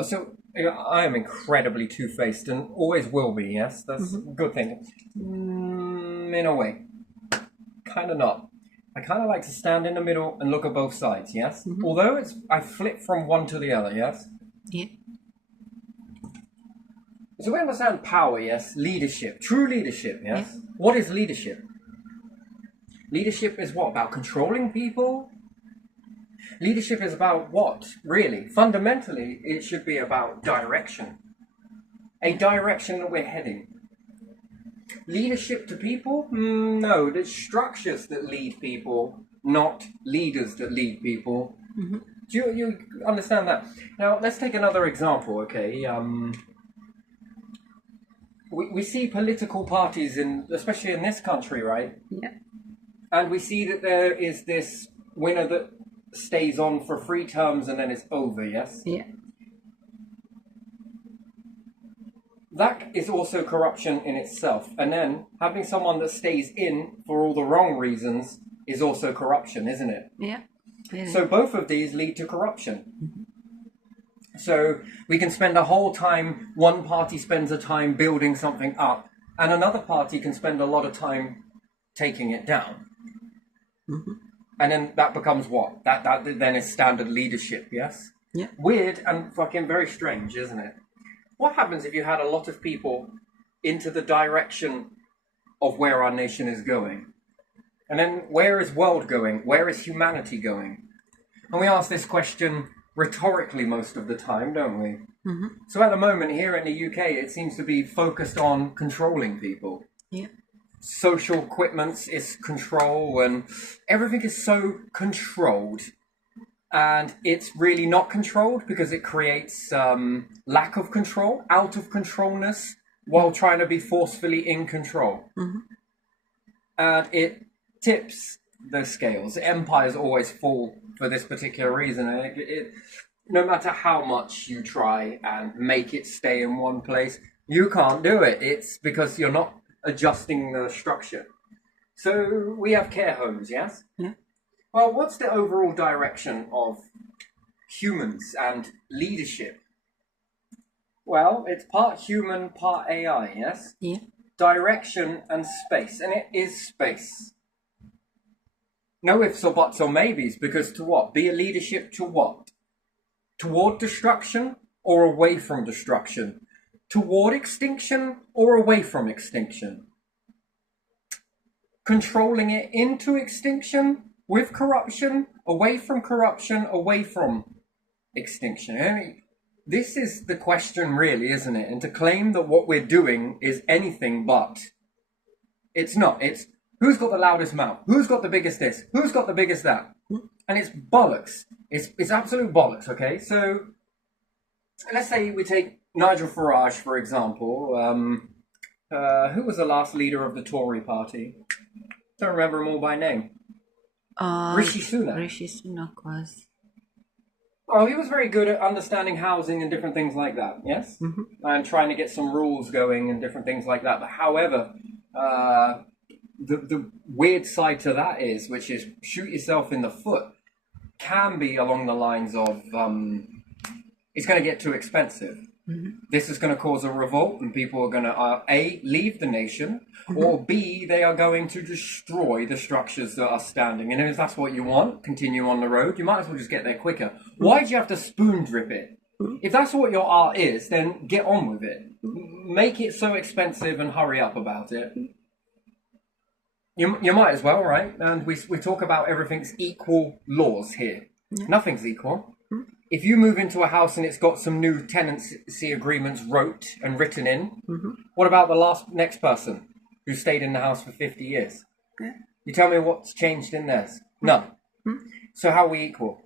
So I am incredibly two-faced and always will be. Yes, that's a Hmm. good thing. In a way, kind of not. I kind of like to stand in the middle and look at both sides. Yes, Hmm. although I flip from one to the other. Yes. Yeah. So we understand power. Yes, leadership, true leadership. Yeah. Yes. What is leadership? Leadership is what about controlling people? Leadership is about what, really? Fundamentally, it should be about direction. A Yeah. direction that we're heading. Leadership to people? No, there's structures that lead people, not leaders that lead people. Hmm. Do you understand that? Now, let's take another example, okay? We see political parties, especially in this country, right? Yeah. And we see that there is this winner that stays on for 3 terms and then it's over, yes? Yeah. That is also corruption in itself. And then having someone that stays in for all the wrong reasons is also corruption, isn't it? Yeah. Yeah. So both of these lead to corruption. Mhm. So we can spend a whole time, one party spends a time building something up, and another party can spend a lot of time taking it down. Mhm. And then that becomes what? That then is standard leadership, yes? Yeah. Weird and fucking very strange, isn't it? What happens if you had a lot of people into the direction of where our nation is going? And then where is world going? Where is humanity going? And we ask this question rhetorically most of the time, don't we? Mhm. So at the moment here in the UK, it seems to be focused on controlling people. Yeah. Social equipment is control, and everything is so controlled. And it's really not controlled because it creates lack of control, out of controlness, while trying to be forcefully in control. Mhm. And it tips the scales. Empires always fall for this particular reason. And no matter how much you try and make it stay in one place, you can't do it. It's because you're not adjusting the structure. So we have care homes, yes? Yeah. Well, what's the overall direction of humans and leadership? Well, it's part human, part AI, yes? Yeah. Direction and space, and it is space. No ifs or buts or maybes, because to what? Be a leadership to what? Toward destruction or away from destruction? Toward extinction or away from extinction? Controlling it into extinction with corruption, away from extinction. I mean, this is the question, really, isn't it? And to claim that what we're doing is anything but, it's not. It's who's got the loudest mouth, who's got the biggest this, who's got the biggest that, and it's bollocks. It's absolute bollocks. Okay, so let's say we take Nigel Farage for example. Who was the last leader of the Tory party? Don't remember them all by name. Rishi Sunak. Rishi Sunak was. Oh, he was very good at understanding housing and different things like that, yes? Mhm. And trying to get some rules going and different things like that. But however, the weird side to that is, which is shoot yourself in the foot, can be along the lines of it's going to get too expensive. Mhm. This is going to cause a revolt, and people are going to A, leave the nation, or B, they are going to destroy the structures that are standing. And if that's what you want, continue on the road, you might as well just get there quicker. Why do you have to spoon drip it? If that's what your art is, then get on with it. Make it so expensive and hurry up about it. You might as well, right? And we talk about everything's equal laws here. Yeah. Nothing's equal. If you move into a house and it's got some new tenancy agreements wrote and written in, Mhm. what about the next person who stayed in the house for 50 years? Yeah. You tell me what's changed in theirs? None. So how are we equal?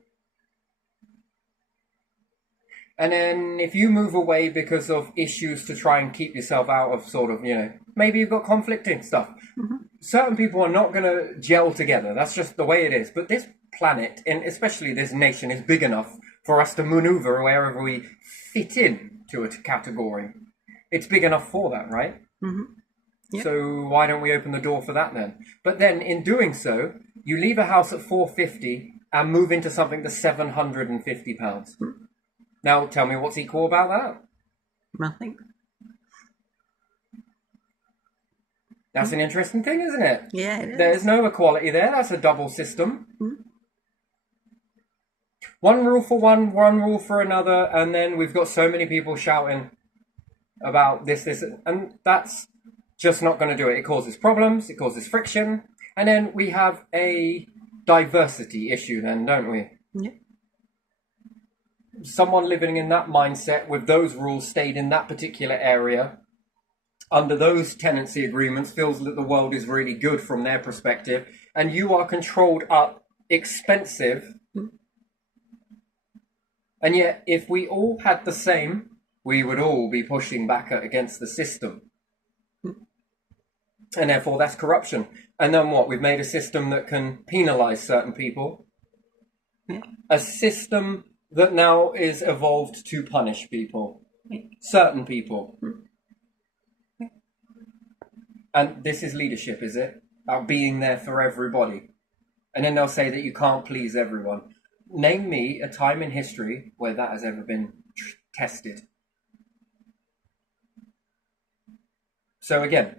And then if you move away because of issues to try and keep yourself out of sort of, maybe you've got conflicting stuff. Certain people are not going to gel together. That's just the way it is. But this planet, and especially this nation, is big enough for us to maneuver wherever we fit in to a category. It's big enough for that, right? Mhm. Yeah. So why don't we open the door for that then? But then in doing so, you leave a house at 450 and move into something that's £750. Now, tell me what's equal about that. Nothing. That's an interesting thing, isn't it? Yeah, it is. There's no equality there. That's a double system. Hmm. One rule for one rule for another, and then we've got so many people shouting about this, and that's just not going to do it. It causes problems, it causes friction, and then we have a diversity issue then, don't we? Yeah. Someone living in that mindset with those rules stayed in that particular area under those tenancy agreements feels that the world is really good from their perspective, and you are controlled up, expensive. And yet, if we all had the same, we would all be pushing back against the system. And therefore, that's corruption. And then what? We've made a system that can penalize certain people. Yeah. A system that now is evolved to punish people. Certain people. And this is leadership, is it? About being there for everybody. And then they'll say that you can't please everyone. Name me a time in history where that has ever been tested. So again,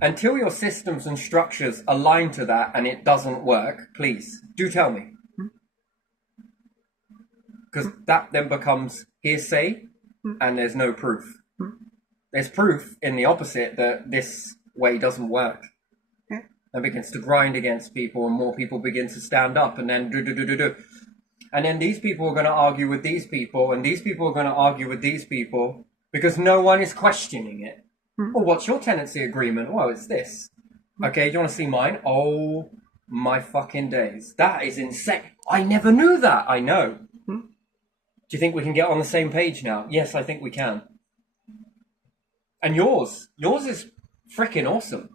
until your systems and structures align to that and it doesn't work, please do tell me. Because that then becomes hearsay and there's no proof. There's proof in the opposite that this way doesn't work. And begins to grind against people and more people begin to stand up and then do. And then these people are going to argue with these people and these people are going to argue with these people because no one is questioning it. Oh, what's your tenancy agreement? Well, it's this. Okay, do you want to see mine? Oh, my fucking days. That is insane. I never knew that. I know. Do you think we can get on the same page now? Yes, I think we can. And yours is freaking awesome.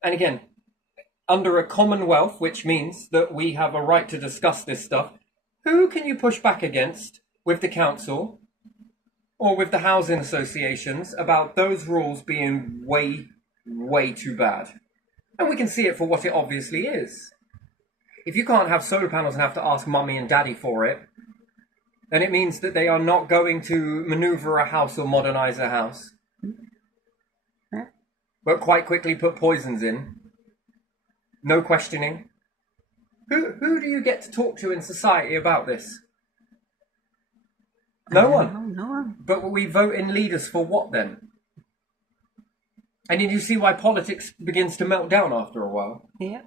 And again, under a commonwealth, which means that we have a right to discuss this stuff, who can you push back against with the council or with the housing associations about those rules being way, way too bad? And we can see it for what it obviously is. If you can't have solar panels and have to ask mummy and daddy for it, then it means that they are not going to maneuver a house or modernize a house. But quite quickly put poisons in. No questioning. Who do you get to talk to in society about this? No one. No one. But we vote in leaders for what then? And then you see why politics begins to melt down after a while. Yeah.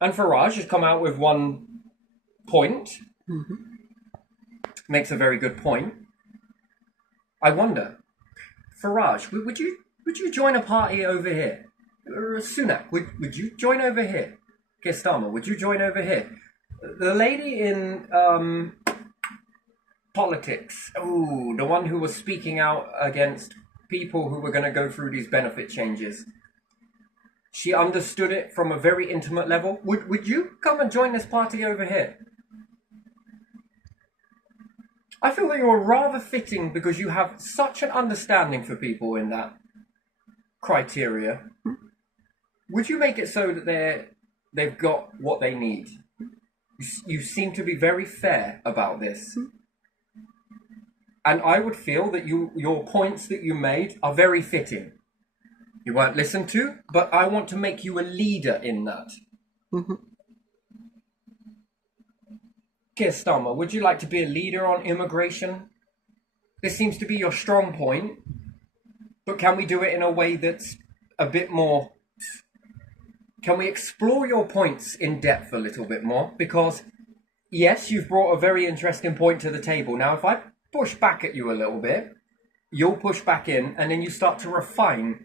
And Farage has come out with one point. Makes a very good point. I wonder, Farage, would you join a party over here? Sunak, would you join over here? Keir Starmer, would you join over here? The lady in politics, the one who was speaking out against people who were going to go through these benefit changes. She understood it from a very intimate level. Would you come and join this party over here? I feel that you're rather fitting because you have such an understanding for people in that criteria. Would you make it so that they've got what they need? You seem to be very fair about this. And I would feel that your points that you made are very fitting. You weren't listened to, but I want to make you a leader in that. Keir Starmer, would you like to be a leader on immigration? This seems to be your strong point, but can we do it in a way that's a bit more... Can we explore your points in depth a little bit more? Because, yes, you've brought a very interesting point to the table. Now, if I push back at you a little bit, you'll push back in, and then you start to refine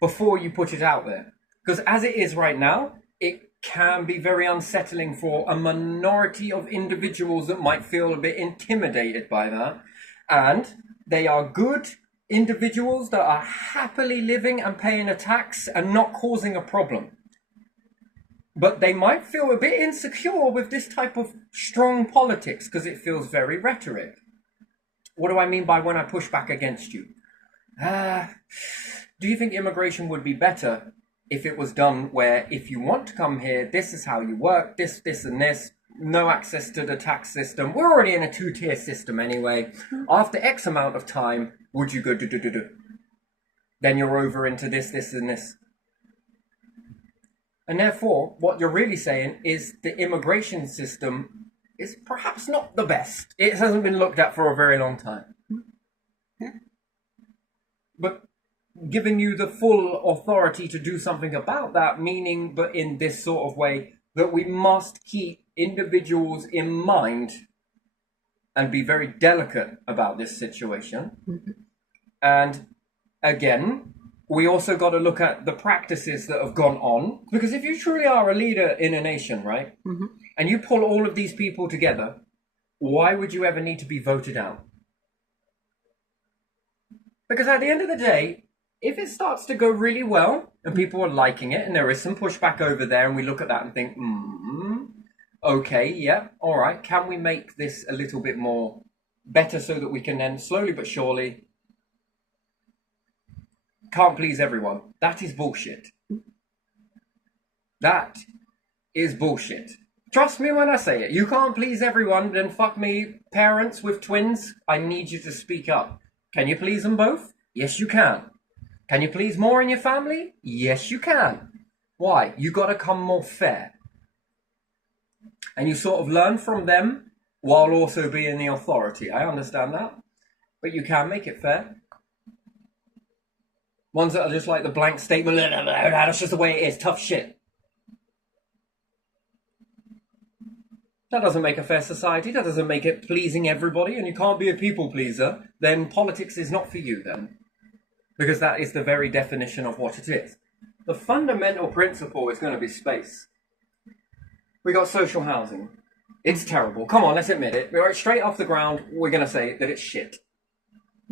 before you put it out there. Because as it is right now, it can be very unsettling for a minority of individuals that might feel a bit intimidated by that. And they are good individuals that are happily living and paying a tax and not causing a problem. But they might feel a bit insecure with this type of strong politics because it feels very rhetoric. What do I mean by when I push back against you? Do you think immigration would be better if it was done where if you want to come here, this is how you work, this, and this, no access to the tax system. We're already in a 2-tier system anyway. After X amount of time, would you go do. Then you're over into this, and this. And therefore, what you're really saying is the immigration system is perhaps not the best. It hasn't been looked at for a very long time. Yeah. But giving you the full authority to do something about that, meaning, but in this sort of way, that we must keep individuals in mind and be very delicate about this situation. Mm-hmm. And again, we also got to look at the practices that have gone on, because if you truly are a leader in a nation, right, Mm-hmm. and you pull all of these people together, why would you ever need to be voted out? Because at the end of the day, if it starts to go really well and people are liking it and there is some pushback over there and we look at that and think, okay, yeah, all right, can we make this a little bit more better so that we can then slowly but surely can't please everyone? That is bullshit. That is bullshit. Trust me when I say it. You can't please everyone, then fuck me. Parents with twins, I need you to speak up. Can you please them both? Yes, you can. Can you please more in your family? Yes, you can. Why? You got to come more fair. And you sort of learn from them while also being the authority. I understand that. But you can make it fair. Ones that are just like the blank statement, that's just the way it is, tough shit. That doesn't make a fair society. That doesn't make it pleasing everybody. And you can't be a people pleaser. Then politics is not for you then. Because that is the very definition of what it is. The fundamental principle is going to be space. We got social housing. It's terrible. Come on, let's admit it. We're straight off the ground. We're going to say that it's shit.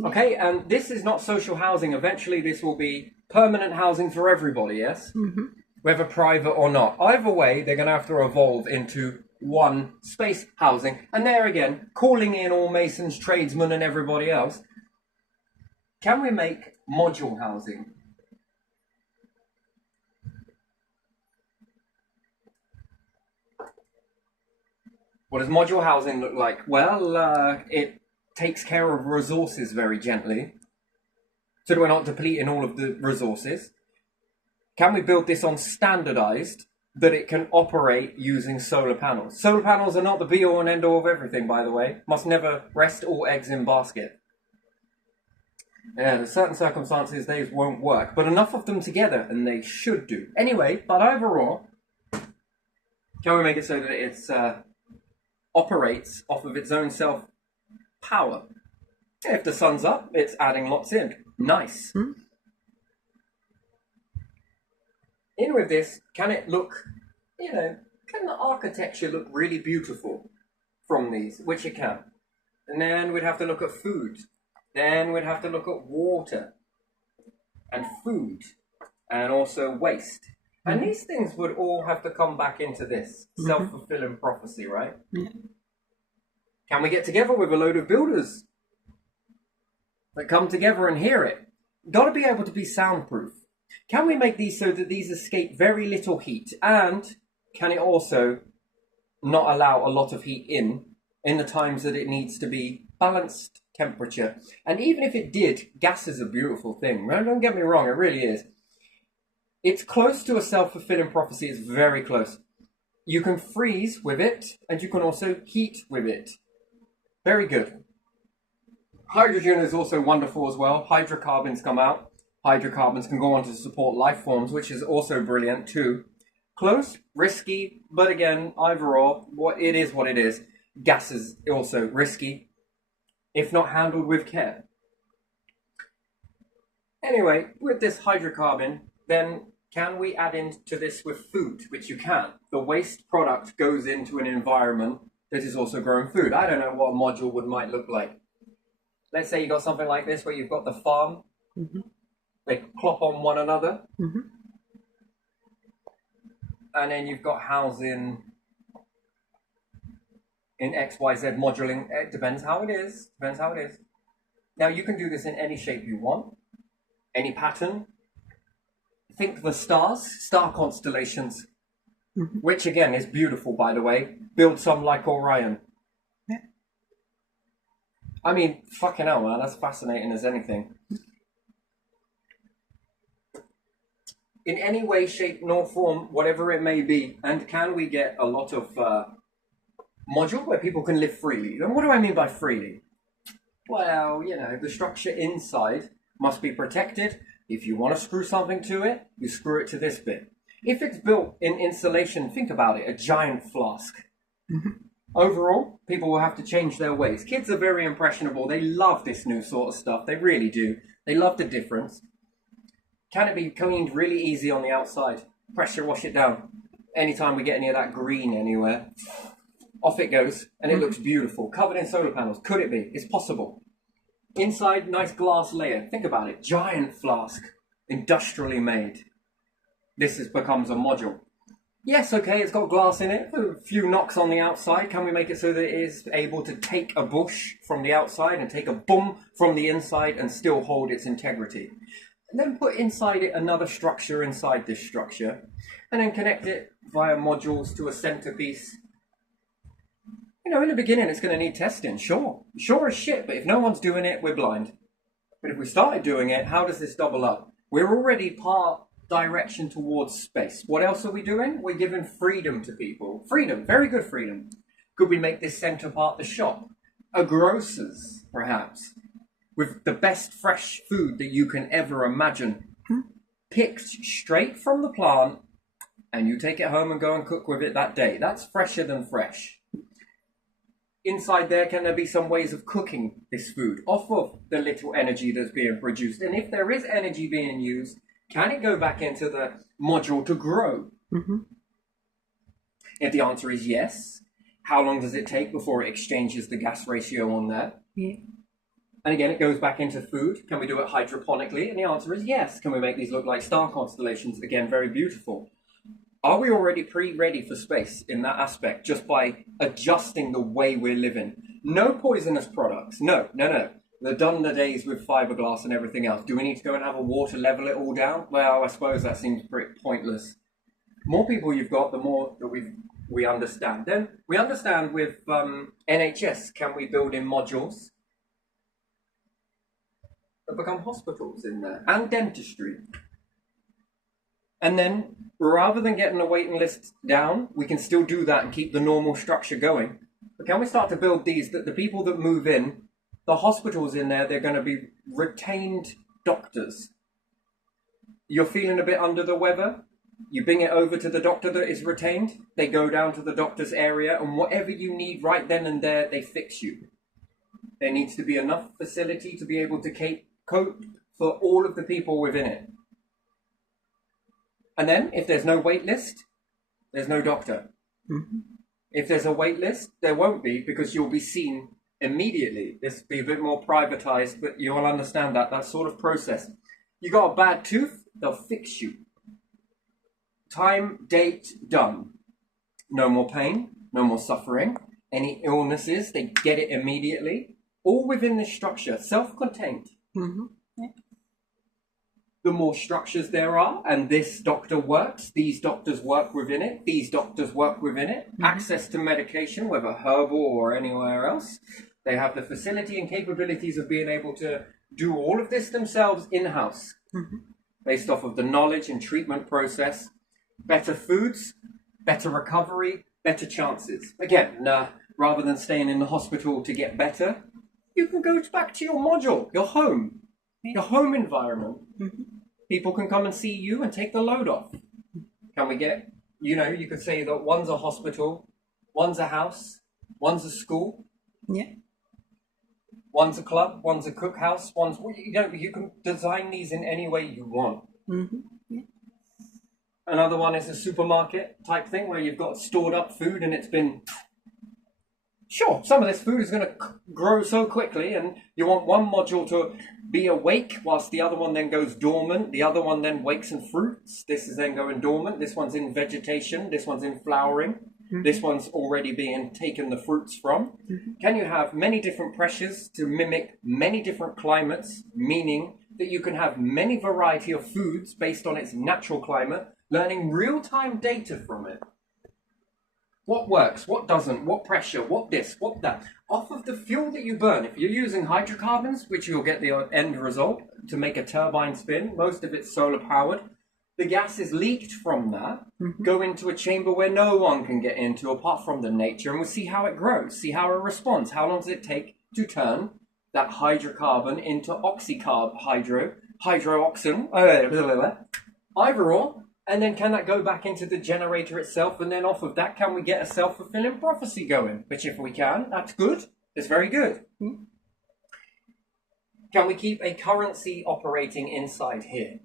Okay, and this is not social housing. Eventually, this will be permanent housing for everybody, yes? Mm-hmm. Whether private or not. Either way, they're going to have to evolve into one space housing. And there again, calling in all masons, tradesmen, and everybody else. Can we make module housing? What does module housing look like? Well, it takes care of resources very gently, so that we're not depleting all of the resources. Can we build this on standardized, that it can operate using solar panels? Solar panels are not the be-all and end-all of everything, by the way. Must never rest all eggs in basket. Yeah, there's certain circumstances they won't work, but enough of them together, and they should do. Anyway, but overall, can we make it so that it's operates off of its own self-power? If the sun's up, it's adding lots in. Nice. Hmm? In with this, can it look, can the architecture look really beautiful from these? Which it can. And then we'd have to look at food. Then we'd have to look at water and food and also waste. And these things would all have to come back into this self-fulfilling prophecy, right? Yeah. Can we get together with a load of builders that come together and hear it? Got to be able to be soundproof. Can we make these so that these escape very little heat? And can it also not allow a lot of heat in the times that it needs to be balanced temperature? And even if it did, gas is a beautiful thing. Don't get me wrong, it really is. It's close to a self-fulfilling prophecy. It's very close. You can freeze with it, and you can also heat with it. Very good. Hydrogen is also wonderful as well. Hydrocarbons come out. Hydrocarbons can go on to support life forms, which is also brilliant too. Close, risky, but again, either or, it is what it is. Gas is also risky, if not handled with care. Anyway, with this hydrocarbon, then can we add into this with food? Which you can. The waste product goes into an environment that is also growing food. I don't know what a module might look like. Let's say you got something like this where you've got the farm. Mm-hmm. They clop on one another. Mm-hmm. And then you've got housing in XYZ moduling. It depends how it is. Now, you can do this in any shape you want, any pattern. think the stars, star constellations, Mhm. which again is beautiful, by the way. Build some like Orion. Yeah. I mean, fucking hell, man, that's fascinating as anything. In any way, shape, nor form, whatever it may be, and can we get a lot of module where people can live freely? And what do I mean by freely? Well, you know, the structure inside must be protected. If you want to screw something to it, you screw it to this bit. If it's built in insulation, think about it, a giant flask. Mhm. Overall, people will have to change their ways. Kids are very impressionable. They love this new sort of stuff. They really do. They love the difference. Can it be cleaned really easy on the outside? Pressure wash it down. Anytime we get any of that green anywhere, off it goes, and it looks beautiful. Covered in solar panels. Could it be? It's possible. Inside, nice glass layer. Think about it. Giant flask. Industrially made. This becomes a module. Yes, okay, it's got glass in it. A few knocks on the outside. Can we make it so that it is able to take a bush from the outside and take a boom from the inside and still hold its integrity? And then put inside it another structure inside this structure, and then connect it via modules to a centerpiece. You know, in the beginning, it's going to need testing, sure as shit, but if no one's doing it, we're blind. But if we started doing it, how does this double up? We're already part direction towards space. What else are we doing? We're giving freedom to people. Freedom, very good freedom. Could we make this center part the shop? A grocer's, perhaps, with the best fresh food that you can ever imagine, picked straight from the plant, and you take it home and go and cook with it that day. That's fresher than fresh. Inside there, can there be some ways of cooking this food off of the little energy that's being produced? And if there is energy being used, can it go back into the module to grow? Mhm. If the answer is yes, how long does it take before it exchanges the gas ratio on there? Yeah. And again, it goes back into food. Can we do it hydroponically? And the answer is yes. Can we make these look like star constellations? Again, very beautiful. Are we already pre-ready for space in that aspect just by adjusting the way we're living? No poisonous products. No. They're done the days with fiberglass and everything else. Do we need to go and have a water level it all down? Well, I suppose that seems pretty pointless. More people you've got, the more that we understand. Then we understand with NHS, can we build in modules that become hospitals in there and dentistry? And then, rather than getting the waiting list down, we can still do that and keep the normal structure going. But can we start to build these, that the people that move in, the hospitals in there, they're going to be retained doctors. You're feeling a bit under the weather? You bring it over to the doctor that is retained. They go down to the doctor's area, and whatever you need right then and there, they fix you. There needs to be enough facility to be able to cope for all of the people within it. And then, if there's no wait list, there's no doctor. Mhm. If there's a wait list, there won't be, because you'll be seen immediately. This will be a bit more privatized, but you'll understand that sort of process. You got a bad tooth, they'll fix you. Time, date, done. No more pain, no more suffering. Any illnesses, they get it immediately. All within this structure, self-contained. Mhm. Yeah. The more structures there are, and this doctor works, these doctors work within it, these doctors work within it, access to medication, whether herbal or anywhere else. They have the facility and capabilities of being able to do all of this themselves in-house, based off of the knowledge and treatment process. Better foods, better recovery, better chances. Again, rather than staying in the hospital to get better, you can go back to your module, your home, your home environment. People can come and see you and take the load off. Can we get, you could say that one's a hospital, one's a house, one's a school, Yeah. one's a club, one's a cookhouse, you can design these in any way you want. Mhm. Yeah. Another one is a supermarket type thing where you've got stored up food and it's been... Sure, some of this food is going to grow so quickly, and you want one module to be awake whilst the other one then goes dormant. The other one then wakes and fruits. This is then going dormant. This one's in vegetation. This one's in flowering. This one's already being taken the fruits from. Can you have many different pressures to mimic many different climates, meaning that you can have many variety of foods based on its natural climate, learning real-time data from it. What works, what doesn't, what pressure, what this, what that. Off of the fuel that you burn, if you're using hydrocarbons, which you'll get the end result to make a turbine spin, most of it's solar powered, the gas is leaked from that, go into a chamber where no one can get into apart from the nature, and we'll see how it grows, see how it responds. How long does it take to turn that hydrocarbon into hydroxin, either or, and then can that go back into the generator itself, and then off of that, can we get a self-fulfilling prophecy going? Which if we can, that's good. It's very good. Can we keep a currency operating inside here?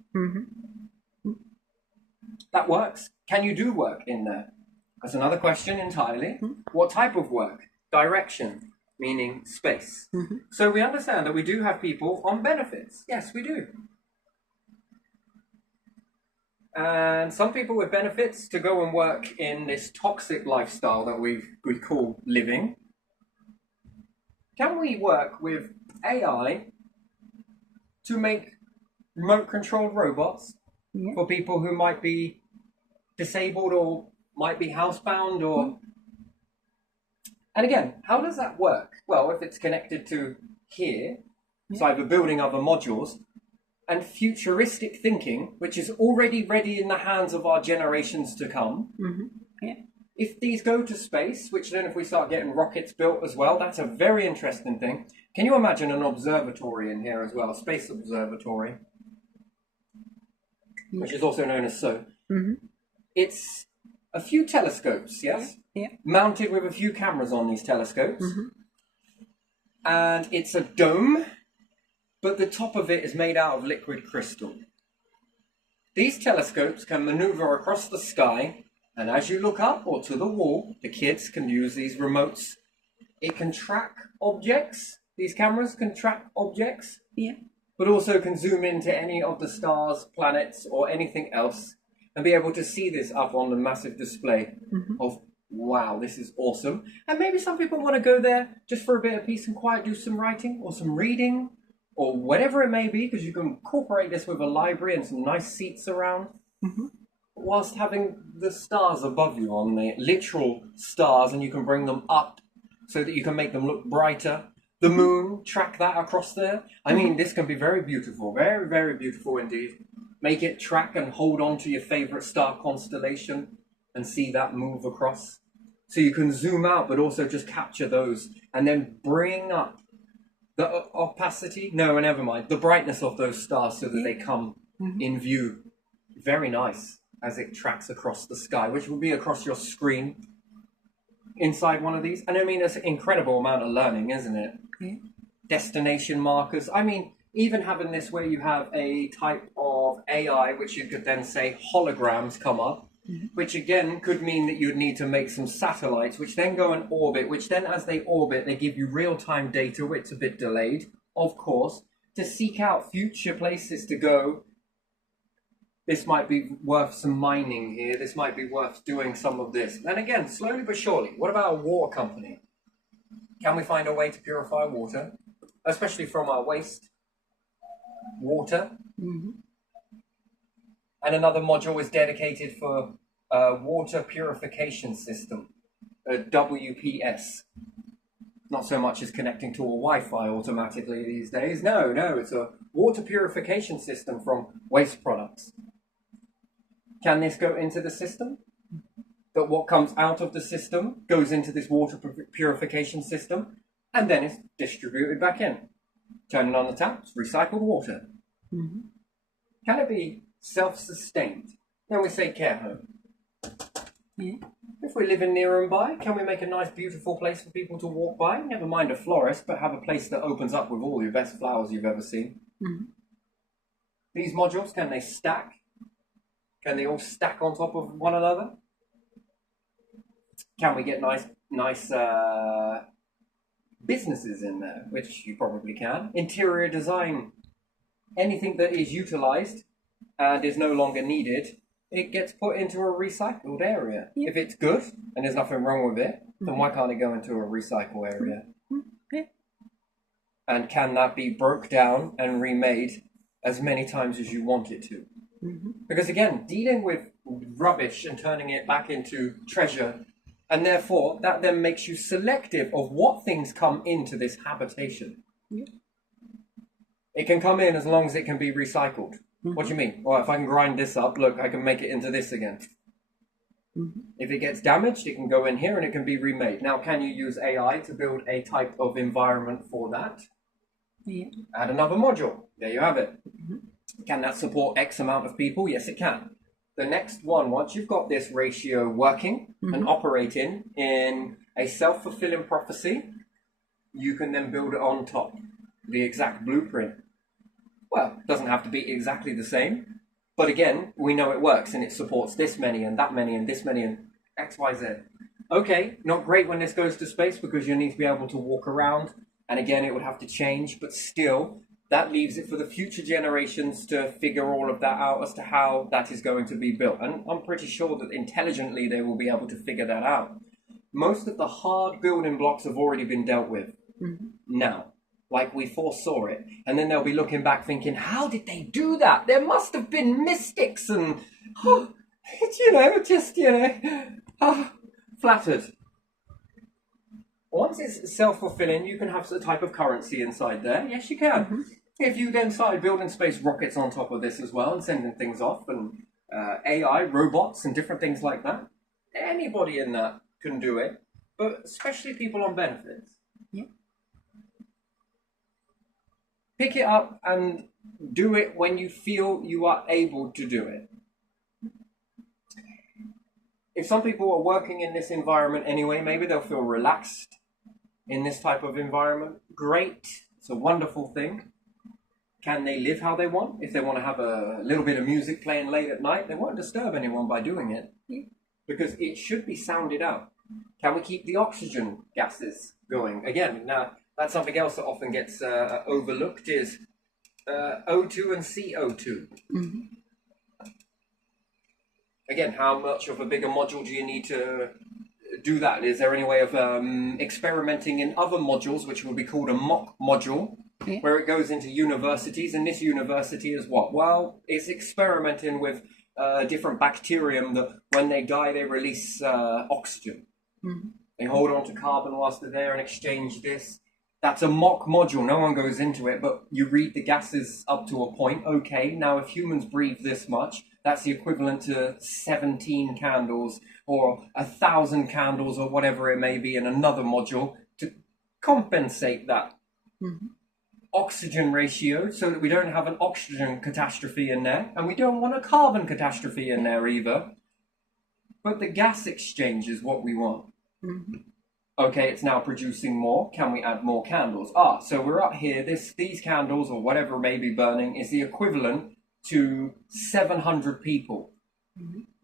That works. Can you do work in there? That's another question entirely. What type of work? Direction, meaning space. So we understand that we do have people on benefits. Yes, we do. And some people with benefits to go and work in this toxic lifestyle that we call living. Can we work with AI to make remote-controlled robots for people who might be disabled or might be housebound? Or and again, how does that work? Well, if it's connected to here, it's either building other modules, and futuristic thinking, which is already ready in the hands of our generations to come. If these go to space, which then if we start getting rockets built as well, that's a very interesting thing. Can you imagine an observatory in here as well, a space observatory, which is also known as SO? It's a few telescopes, yes? Mounted with a few cameras on these telescopes. And it's a dome, but the top of it is made out of liquid crystal. These telescopes can maneuver across the sky, and as you look up or to the wall, the kids can use these remotes. It can track objects. These cameras can track objects, but also can zoom into any of the stars, planets, or anything else, and be able to see this up on the massive display of, wow, this is awesome. And maybe some people want to go there just for a bit of peace and quiet, do some writing or some reading, or whatever it may be, because you can incorporate this with a library and some nice seats around, whilst having the stars above you on the literal stars, and you can bring them up so that you can make them look brighter. The moon, track that across there. I mean, this can be very beautiful, very, very beautiful indeed. Make it track and hold on to your favorite star constellation and see that move across. So you can zoom out, but also just capture those, and then bring up the opacity, never mind, the brightness of those stars so that they come in view. Very nice as it tracks across the sky, which will be across your screen inside one of these. And I mean, it's an incredible amount of learning, isn't it? Destination markers. I mean, even having this where you have a type of AI, which you could then say holograms come up, which again could mean that you'd need to make some satellites, which then go in orbit, which then as they orbit, they give you real-time data, which is a bit delayed, of course, to seek out future places to go. This might be worth some mining here. This might be worth doing some of this. And again, slowly but surely, what about a water company? Can we find a way to purify water, especially from our waste water? And another module is dedicated for water purification system, a WPS. Not so much as connecting to a Wi-Fi automatically these days. No, it's a water purification system from waste products. Can this go into the system? That what comes out of the system goes into this water purification system, and then it's distributed back in. Turning on the tap, it's recycled water. Can it be self-sustained? Then we say care home. If we're living near and by, can we make a nice, beautiful place for people to walk by? Never mind a florist, but have a place that opens up with all your best flowers you've ever seen. These modules, can they stack? Can they all stack on top of one another? Can we get nice businesses in there, which you probably can? Interior design. Anything that is utilized and is no longer needed, it gets put into a recycled area. If it's good and there's nothing wrong with it, then why can't it go into a recycle area? And can that be broke down and remade as many times as you want it to. Mm-hmm. Because again, dealing with rubbish and turning it back into treasure, and therefore that then makes you selective of what things come into this habitation. Yeah. It can come in as long as it can be recycled. Mm-hmm. What do you mean? Well, if I can grind this up, look, I can make it into this again. Mm-hmm. If it gets damaged, it can go in here and it can be remade. Now, can you use AI to build a type of environment for that? Yeah. Add another module. There you have it. Mm-hmm. Can that support X amount of people? Yes, it can. The next one, once you've got this ratio working and operating in a self-fulfilling prophecy, you can then build it on top, the exact blueprint. Well, it doesn't have to be exactly the same, but again, we know it works and it supports this many and that many and this many and X, Y, Z. Okay, not great when this goes to space because you need to be able to walk around, and again, it would have to change, but still, that leaves it for the future generations to figure all of that out as to how that is going to be built. And I'm pretty sure that intelligently they will be able to figure that out. Most of the hard building blocks have already been dealt with now, like we foresaw it. And then they'll be looking back thinking, how did they do that? There must have been mystics and, flattered. Once it's self-fulfilling, you can have a type of currency inside there. Yes, you can. If you then started building space rockets on top of this as well and sending things off and AI, robots and different things like that, anybody in that can do it, but especially people on benefits. Yeah. Pick it up and do it when you feel you are able to do it. If some people are working in this environment anyway, maybe they'll feel relaxed in this type of environment. Great. It's a wonderful thing. Can they live how they want? If they want to have a little bit of music playing late at night, they won't disturb anyone by doing it. Because it should be sounded out. Can we keep the oxygen gases going? Again, now that's something else that often gets overlooked is O2 and CO2. Again, how much of a bigger module do you need to do that? Is there any way of experimenting in other modules, which will be called a mock module, where it goes into universities? And this university is what? Well, it's experimenting with different bacterium that when they die, they release oxygen. They hold on to carbon whilst they're there and exchange this. That's a mock module. No one goes into it, but you read the gases up to a point. Okay, now if humans breathe this much, that's the equivalent to 17 candles or 1,000 candles or whatever it may be in another module to compensate that oxygen ratio so that we don't have an oxygen catastrophe in there, and we don't want a carbon catastrophe in there either. But the gas exchange is what we want. Okay, it's now producing more. Can we add more candles? So we're up here. These candles or whatever may be burning is the equivalent to 700 people.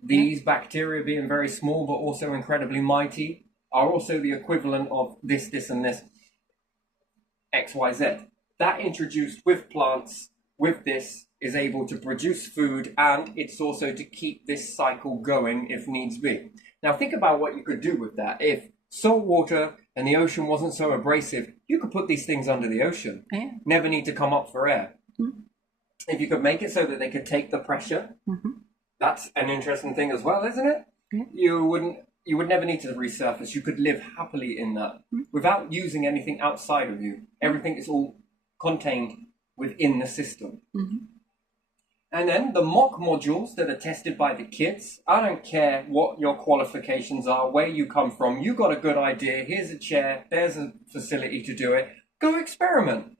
These bacteria, being very small but also incredibly mighty, are also the equivalent of this, and this, X, Y, Z. That introduced with plants, with this, is able to produce food, and it's also to keep this cycle going if needs be. Now think about what you could do with that. If salt water and the ocean wasn't so abrasive, you could put these things under the ocean. Never need to come up for air. If you could make it so that they could take the pressure, that's an interesting thing as well, isn't it? You would never need to resurface. You could live happily in that without using anything outside of you. Everything is all contained within the system. And then the mock modules that are tested by the kids, I don't care what your qualifications are, where you come from, you got a good idea, here's a chair, there's a facility to do it, go experiment.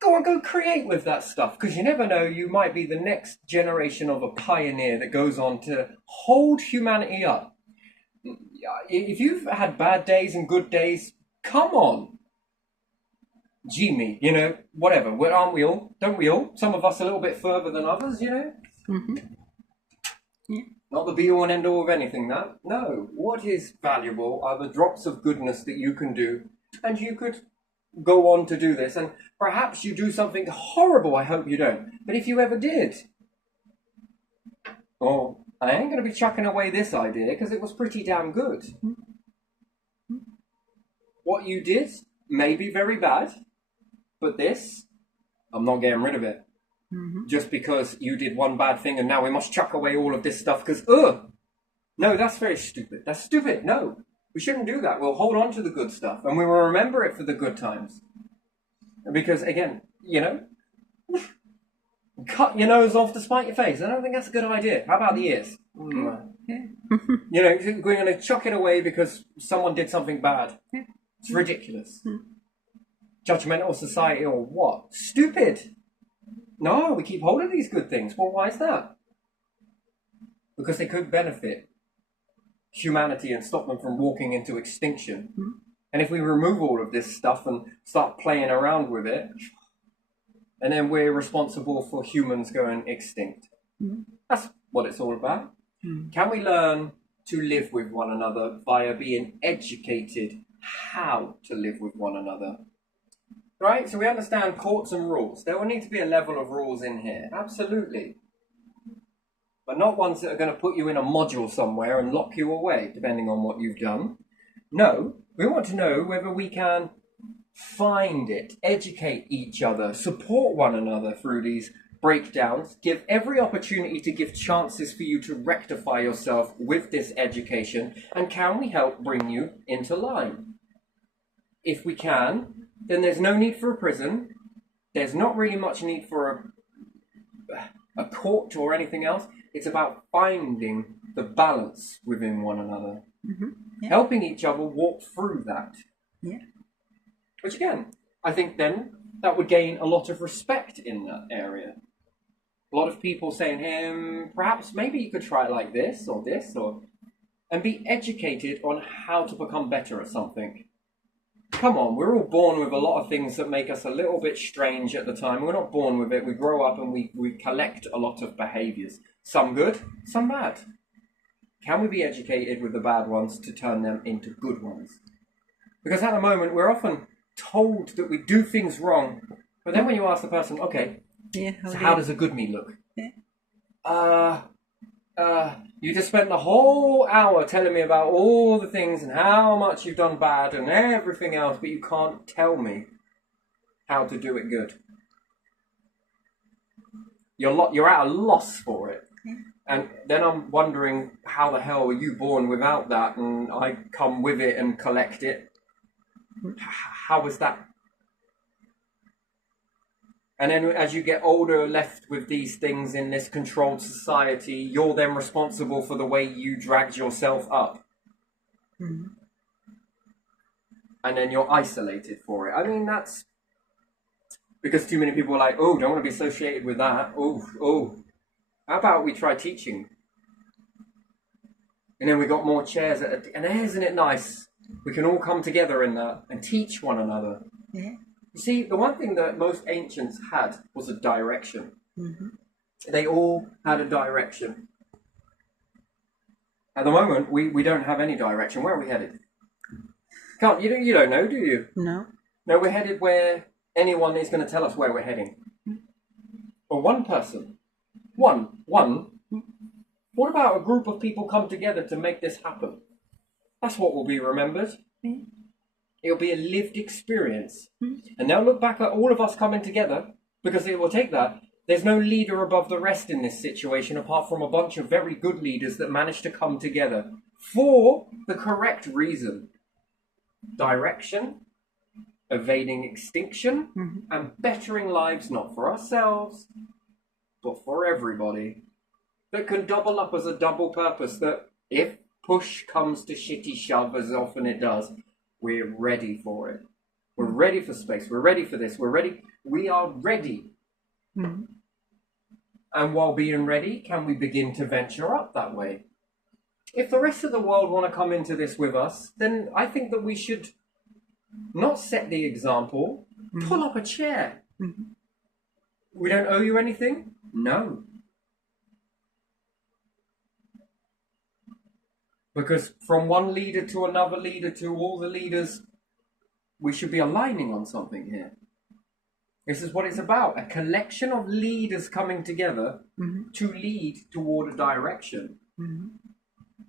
Go create with that stuff, because you never know, you might be the next generation of a pioneer that goes on to hold humanity up. If you've had bad days and good days, come on. Gee, whatever. Aren't we all? Don't we all? Some of us a little bit further than others, Not the be all and end all of anything, that. No. What is valuable are the drops of goodness that you can do, and you could go on to do this. And perhaps you do something horrible, I hope you don't. But if you ever did, I ain't going to be chucking away this idea because it was pretty damn good. What you did may be very bad, but this, I'm not getting rid of it. just because you did one bad thing and now we must chuck away all of this stuff because, no, that's very stupid. That's stupid. No, we shouldn't do that. We'll hold on to the good stuff and we will remember it for the good times. Because, again, cut your nose off to spite your face. I don't think that's a good idea. How about the ears? Yeah. We're going to chuck it away because someone did something bad. It's ridiculous. Judgmental society or what? Stupid. No, we keep hold of these good things. Well, why is that? Because they could benefit humanity and stop them from walking into extinction. And if we remove all of this stuff and start playing around with it, and then we're responsible for humans going extinct. That's what it's all about. Can we learn to live with one another via being educated how to live with one another? Right? So we understand courts and rules. There will need to be a level of rules in here. Absolutely. But not ones that are going to put you in a module somewhere and lock you away, depending on what you've done. No, we want to know whether we can find it, educate each other, support one another through these breakdowns, give every opportunity to give chances for you to rectify yourself with this education, and can we help bring you into line? If we can, then there's no need for a prison. There's not really much need for a court or anything else. It's about finding the balance within one another, helping each other walk through that. Which again, I think then that would gain a lot of respect in that area. A lot of people saying, perhaps maybe you could try it like this, and be educated on how to become better at something. Come on, we're all born with a lot of things that make us a little bit strange at the time. We're not born with it. We grow up and we collect a lot of behaviors. Some good, some bad. Can we be educated with the bad ones to turn them into good ones? Because at the moment, we're often told that we do things wrong. But then when you ask the person, okay, so how does a good me look? You just spent the whole hour telling me about all the things and how much you've done bad and everything else, but you can't tell me how to do it good. You're at a loss for it. And then I'm wondering, how the hell were you born without that and I come with it and collect it? How was that? And then as you get older, left with these things in this controlled society, you're then responsible for the way you dragged yourself up. And then you're isolated for it. I mean, that's because too many people are like, don't want to be associated with that. How about we try teaching? And then we got more chairs. And isn't it nice? We can all come together in that and teach one another. You see, the one thing that most ancients had was a direction. They all had a direction. At the moment, we don't have any direction. Where are we headed? You don't know, do you? No. No, we're headed where anyone is going to tell us where we're heading. Or one person. One. What about a group of people come together to make this happen? That's what will be remembered. It'll be a lived experience. And they'll look back at all of us coming together, because it will take that. There's no leader above the rest in this situation, apart from a bunch of very good leaders that managed to come together for the correct reason. Direction, evading extinction, and bettering lives, not for ourselves, but for everybody. That can double up as a double purpose, that if push comes to shitty shove, as often it does, we're ready for it. We're ready for space. We're ready for this. We're ready. We are ready. And while being ready, can we begin to venture up that way? If the rest of the world want to come into this with us, then I think that we should not set the example, pull up a chair. We don't owe you anything? No. Because from one leader to another leader to all the leaders, we should be aligning on something here. This is what it's about. A collection of leaders coming together to lead toward a direction.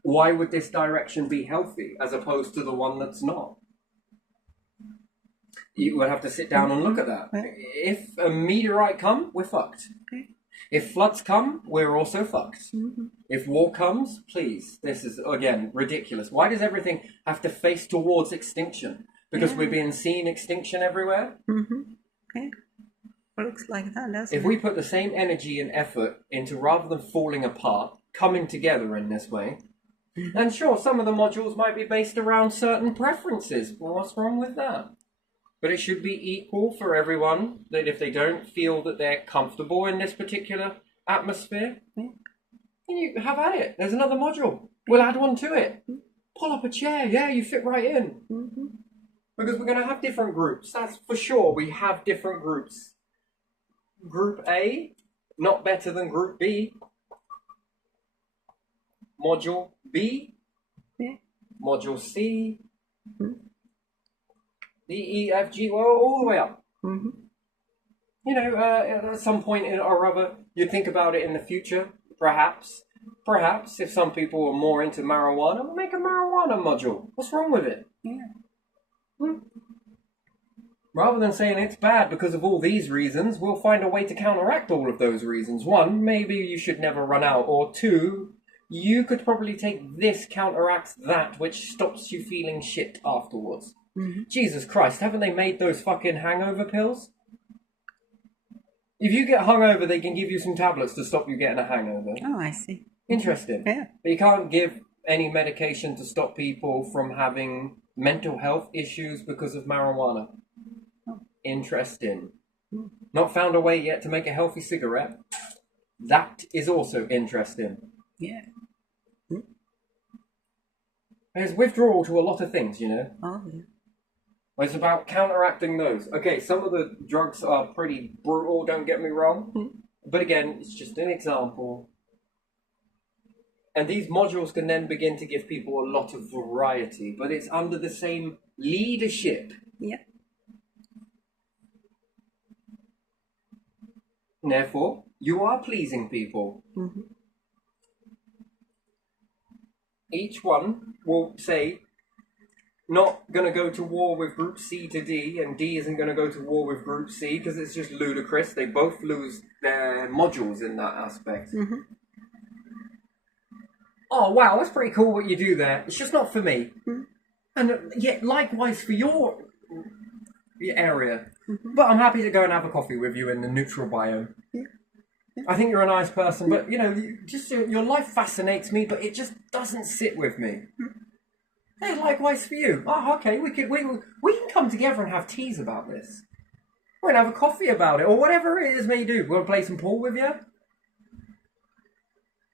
Why would this direction be healthy as opposed to the one that's not? You will have to sit down and look at that. Yeah. If a meteorite come, we're fucked. Okay. If floods come, we're also fucked. Mm-hmm. If war comes, please, this is, again, ridiculous. Why does everything have to face towards extinction? Because Yeah. we're being seen extinction everywhere? Mm-hmm. Okay. Looks like that, doesn't If it? we put the same energy and effort into, rather than falling apart, coming together in this way, and sure, some of the modules might be based around certain preferences. Well, what's wrong with that? But it should be equal for everyone, that if they don't feel that they're comfortable in this particular atmosphere, Yeah. then you have at it. There's another module. We'll add one to it. Pull up a chair. Yeah, you fit right in. Mm-hmm. Because we're going to have different groups. That's for sure. We have different groups. Group A, not better than Group B. Module B, Yeah. Module C, Mhm. D, E, F, G, well, all the way up. Mm-hmm. You know, at some point or other, you'd think about it in the future, perhaps. Perhaps, if some people are more into marijuana, we'll make a marijuana module. What's wrong with it? Yeah. Rather than saying it's bad because of all these reasons, we'll find a way to counteract all of those reasons. One, maybe you should never run out. Or two, you could probably take this counteracts that, which stops you feeling shit afterwards. Mm-hmm. Jesus Christ, haven't they made those fucking hangover pills? If you get hungover, they can give you some tablets to stop you getting a hangover. Oh, I see. Interesting. Yeah. But you can't give any medication to stop people from having mental health issues because of marijuana. Oh. Interesting. Mm. Not found a way yet to make a healthy cigarette. That is also interesting. Yeah. There's withdrawal to a lot of things, you know. Oh, yeah. It's about counteracting those. Okay, some of the drugs are pretty brutal, don't get me wrong. Mm. But again, it's just an example. And these modules can then begin to give people a lot of variety, but it's under the same leadership. Yeah. And therefore, you are pleasing people. Mm-hmm. Each one will say, not going to go to war with Group C to D, and D isn't going to go to war with Group C, because it's just ludicrous. They both lose their modules in that aspect. Mm-hmm. Oh, wow, that's pretty cool what you do there. It's just not for me. Mm. And yet, likewise for your area. Mm-hmm. But I'm happy to go and have a coffee with you in the neutral biome. Yeah. I think you're a nice person, but, you know, your life fascinates me, but it just doesn't sit with me. Hey, likewise for you. Oh, okay, we can come together and have teas about this. We can have a coffee about it, or whatever it is may do. We'll play some pool with you.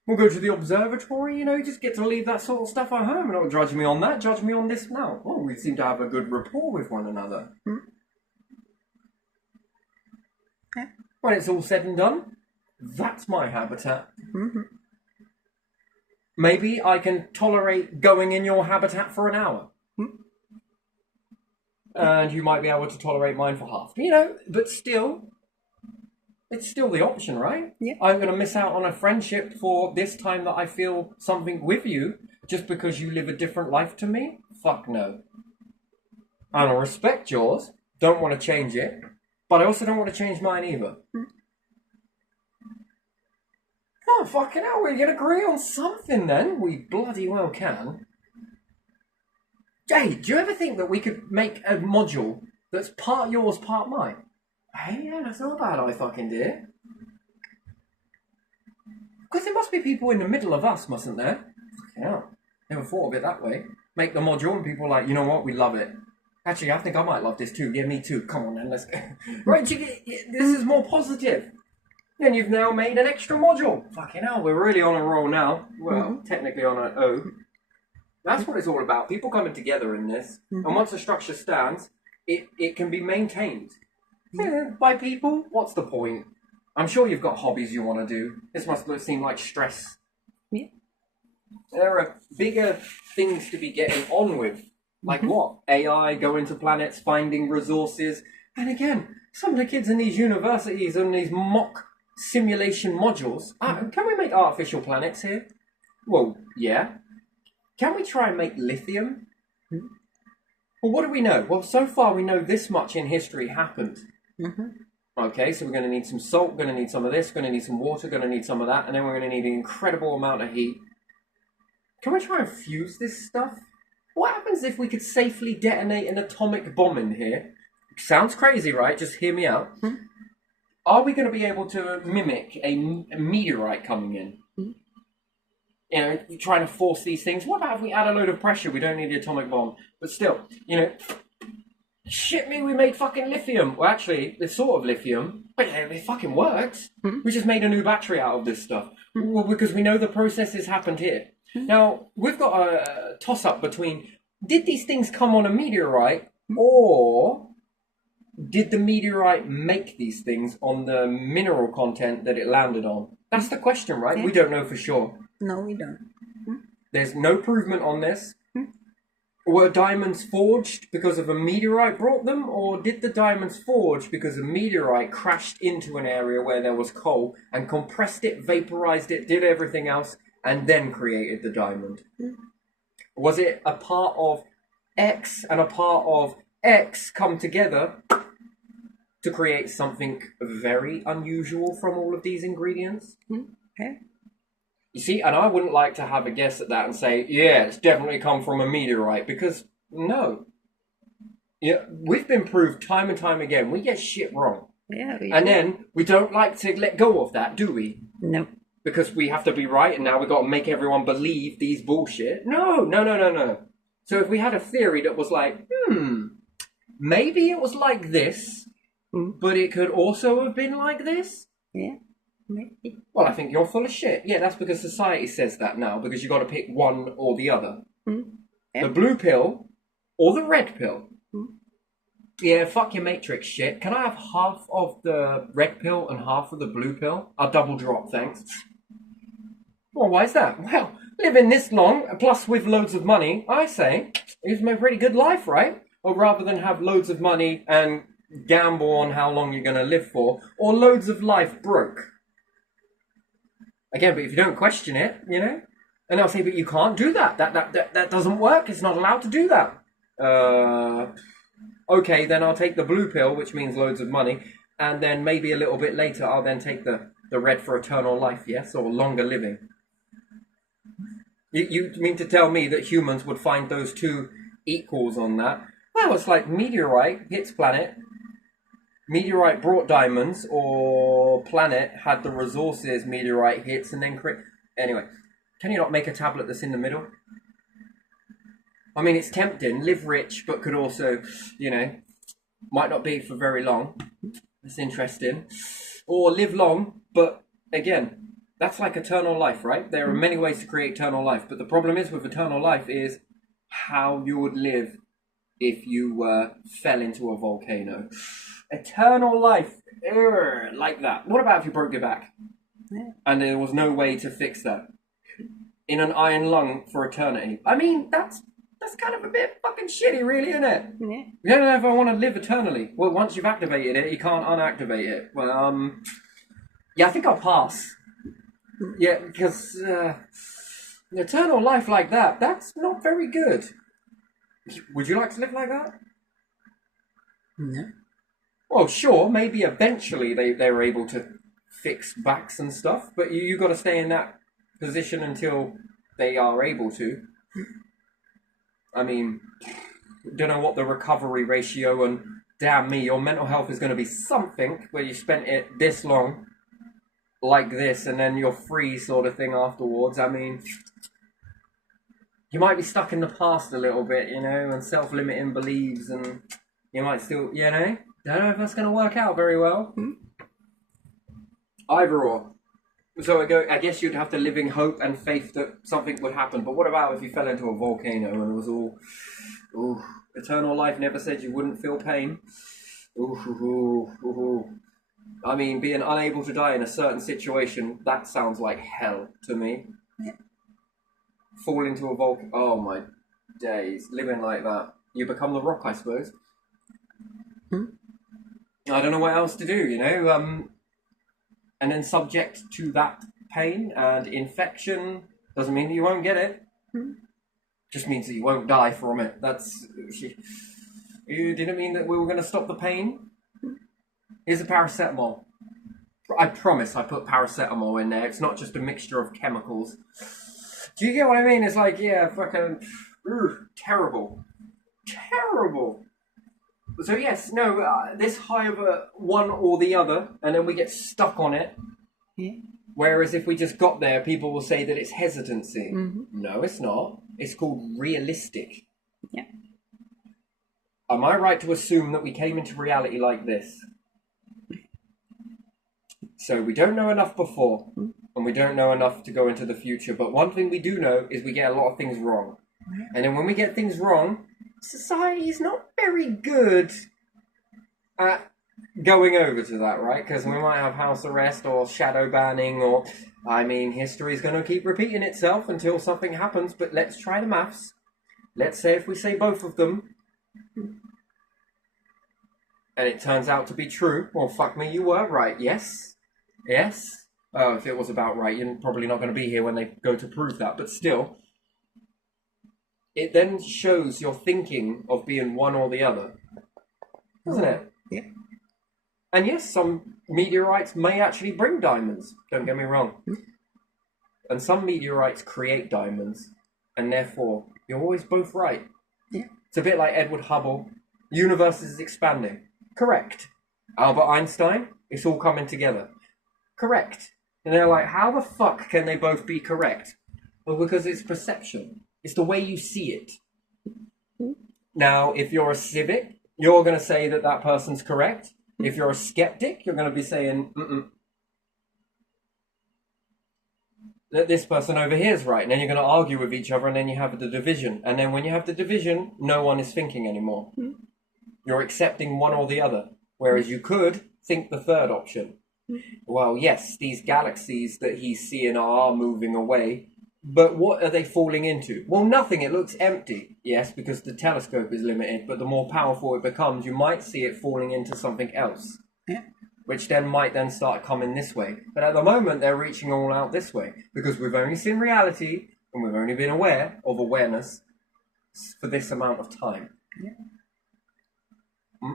We'll go to the observatory, you know, just get to leave that sort of stuff at home. And not judge me on that, judge me on this now. Oh, we seem to have a good rapport with one another. Hmm. Okay. When it's all said and done, that's my habitat. Mm-hmm. Maybe I can tolerate going in your habitat for an hour. Hmm. And you might be able to tolerate mine for half. You know, but still, it's still the option, right? Yeah. I'm going to miss out on a friendship for this time that I feel something with you just because you live a different life to me? Fuck no. And I respect yours, don't want to change it, but I also don't want to change mine either. Oh, fucking hell, we can agree on something then. We bloody well can. Jay, do you ever think that we could make a module that's part yours, part mine? Hey, yeah, that's not a bad fucking dear. Because there must be people in the middle of us, mustn't there? Yeah, never thought of it that way. Make the module and people are like, you know what, we love it. Actually, I think I might love this too. Yeah, me too. Come on then, let's go. Right, this is more positive. Then you've now made an extra module. Fucking hell, we're really on a roll now. Well, technically on an O. That's what it's all about. People coming together in this. And once the structure stands, it can be maintained. Yeah, by people, what's the point? I'm sure you've got hobbies you want to do. This must seem like stress. Yeah. There are bigger things to be getting on with. Like what? AI, going to planets, finding resources. And again, some of the kids in these universities and these mock simulation modules. Can we make artificial planets here? Well, yeah. Can we try and make lithium? Well, what do we know? Well, so far we know this much in history happened. Mm-hmm. Okay, so we're going to need some salt, we're going to need some of this, we're going to need some water, going to need some of that, and then we're going to need an incredible amount of heat. Can we try and fuse this stuff? What happens if we could safely detonate an atomic bomb in here? Sounds crazy, right? Just hear me out. Mm-hmm. Are we going to be able to mimic a meteorite coming in? Mm-hmm. You know, trying to force these things. What about if we add a load of pressure? We don't need the atomic bomb. But still, you know, shit me, we made fucking lithium. Well, actually, it's sort of lithium. But yeah, it fucking works. Mm-hmm. We just made a new battery out of this stuff. Mm-hmm. Well, because we know the processes happened here. Mm-hmm. Now, we've got a toss-up between, did these things come on a meteorite, or did the meteorite make these things on the mineral content that it landed on? That's the question, right? Yeah. We don't know for sure. No, we don't. There's no provement on this. Were diamonds forged because of a meteorite brought them, or did the diamonds forge because a meteorite crashed into an area where there was coal and compressed it, vaporized it, did everything else, and then created the diamond? Was it a part of X and a part of X come together to create something very unusual from all of these ingredients? Okay. You see, and I wouldn't like to have a guess at that and say, yeah, it's definitely come from a meteorite, because no. Yeah, we've been proved time and time again, we get shit wrong. Yeah, we And do. then we don't like to let go of that, do we? No. Because we have to be right, and now we've got to make everyone believe these bullshit. No. So if we had a theory that was like, maybe it was like this, but it could also have been like this? Yeah, maybe. Well, I think you're full of shit. Yeah, that's because society says that now, because you've got to pick one or the other. Yeah. The blue pill or the red pill. Yeah, fuck your Matrix shit. Can I have half of the red pill and half of the blue pill? I'll double drop, thanks. Well, why is that? Well, living this long, plus with loads of money, I say, is my pretty good life, right? Or rather than have loads of money and gamble on how long you're going to live for, or loads of life broke. Again, but if you don't question it, you know, and they'll say, but you can't do that. That doesn't work. It's not allowed to do that. Okay, then I'll take the blue pill, which means loads of money, and then maybe a little bit later I'll then take the red for eternal life, yes, or longer living. You mean to tell me that humans would find those two equals on that? Well, it's like meteorite hits planet, meteorite brought diamonds, or planet had the resources, meteorite hits, and then anyway, can you not make a tablet that's in the middle? I mean, it's tempting, live rich, but could also, you know, might not be for very long. That's interesting. Or live long, but again, that's like eternal life, right? There are many ways to create eternal life, but the problem is with eternal life is how you would live if you fell into a volcano. Eternal life, like that. What about if you broke your back? Yeah. And there was no way to fix that? In an iron lung for eternity. I mean, that's kind of a bit fucking shitty, really, isn't it? Yeah. You don't know if I want to live eternally. Well, once you've activated it, you can't unactivate it. Well, yeah, I think I'll pass. Yeah, because eternal life like that, that's not very good. Would you like to live like that? No. Well, sure, maybe eventually they were able to fix backs and stuff, but you got to stay in that position until they are able to. I mean, don't know what the recovery ratio, and damn me, your mental health is going to be something where you spent it this long like this and then you're free sort of thing afterwards. I mean, you might be stuck in the past a little bit, you know, and self-limiting beliefs, and you might still, you know, don't know if that's going to work out very well. Either or. So I guess you'd have to live in hope and faith that something would happen. But what about if you fell into a volcano and it was all, ooh, eternal life never said you wouldn't feel pain? I mean, being unable to die in a certain situation, that sounds like hell to me. Yeah. Fall into a volcano, oh my days, living like that. You become the Rock, I suppose. I don't know what else to do, you know. And then subject to that pain and infection doesn't mean that you won't get it. Just means that you won't die from it. That's You didn't mean that we were going to stop the pain? Here's a paracetamol. I promise I put paracetamol in there. It's not just a mixture of chemicals. Do you get what I mean? It's like, yeah, fucking... terrible. Terrible. So yes, no, this either one or the other, and then we get stuck on it. Yeah. Whereas if we just got there, people will say that it's hesitancy. Mm-hmm. No, it's not. It's called realistic. Yeah. Am I right to assume that we came into reality like this? So we don't know enough before, and we don't know enough to go into the future. But one thing we do know is we get a lot of things wrong. And then when we get things wrong, society is not very good at going over to that, right? Because we might have house arrest or shadow banning or... I mean, history is going to keep repeating itself until something happens, but let's try the maths. Let's say if we say both of them, and it turns out to be true, well, fuck me, you were right, yes? Yes? Oh, if it was about right, you're probably not going to be here when they go to prove that, but still... It then shows your thinking of being one or the other, doesn't it? Yeah. And yes, some meteorites may actually bring diamonds, don't get me wrong. And some meteorites create diamonds, and therefore, you're always both right. Yeah. It's a bit like Edward Hubble. Universe is expanding. Correct. Albert Einstein, it's all coming together. Correct. And they're like, how the fuck can they both be correct? Well, because it's perception. It's the way you see it. Now, if you're a civic, you're going to say that that person's correct. If you're a skeptic, you're going to be saying, that this person over here is right. And then you're going to argue with each other, and then you have the division. And then when you have the division, no one is thinking anymore. You're accepting one or the other. Whereas you could think the third option. Well, yes, these galaxies that he's seeing are moving away. But what are they falling into? Well, nothing. It looks empty. Yes, because the telescope is limited. But the more powerful it becomes, you might see it falling into something else. Yeah. Which then might then start coming this way. But at the moment, they're reaching all out this way. Because we've only seen reality, and we've only been aware of awareness for this amount of time. Yeah.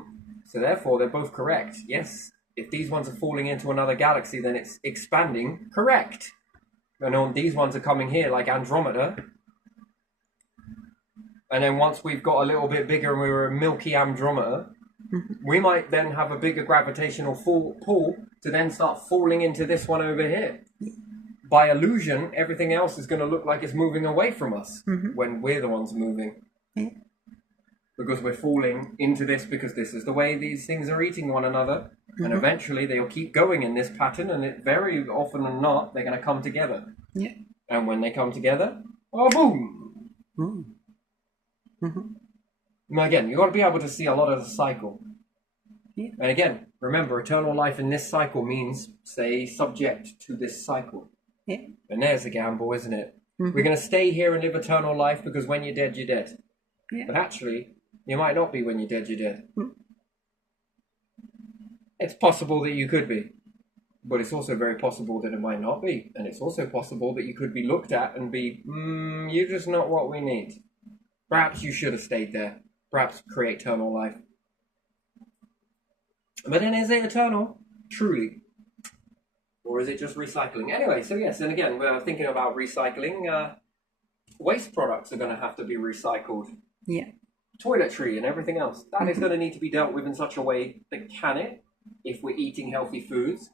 So therefore, they're both correct. Yes, if these ones are falling into another galaxy, then it's expanding. Correct. And these ones are coming here, like Andromeda. And then once we've got a little bit bigger and we're a Milky Andromeda, we might then have a bigger gravitational pull to then start falling into this one over here. By illusion, everything else is going to look like it's moving away from us when we're the ones moving. Yeah. Because we're falling into this because this is the way these things are eating one another. And eventually they'll keep going in this pattern, and it very often or not, they're going to come together. Yeah. And when they come together, oh, boom! Now again, you've got to be able to see a lot of the cycle. Yeah. And again, remember, eternal life in this cycle means stay subject to this cycle. Yeah. And there's a gamble, isn't it? We're going to stay here and live eternal life because when you're dead, you're dead. Yeah. But actually, you might not be when you're dead, you're dead. It's possible that you could be, but it's also very possible that it might not be. And it's also possible that you could be looked at and be, you're just not what we need. Perhaps you should have stayed there. Perhaps create eternal life. But then is it eternal? Truly. Or is it just recycling? Anyway, so yes, and again, we're thinking about recycling. Waste products are going to have to be recycled. Yeah. Toiletry and everything else. That is going to need to be dealt with in such a way that can it, if we're eating healthy foods,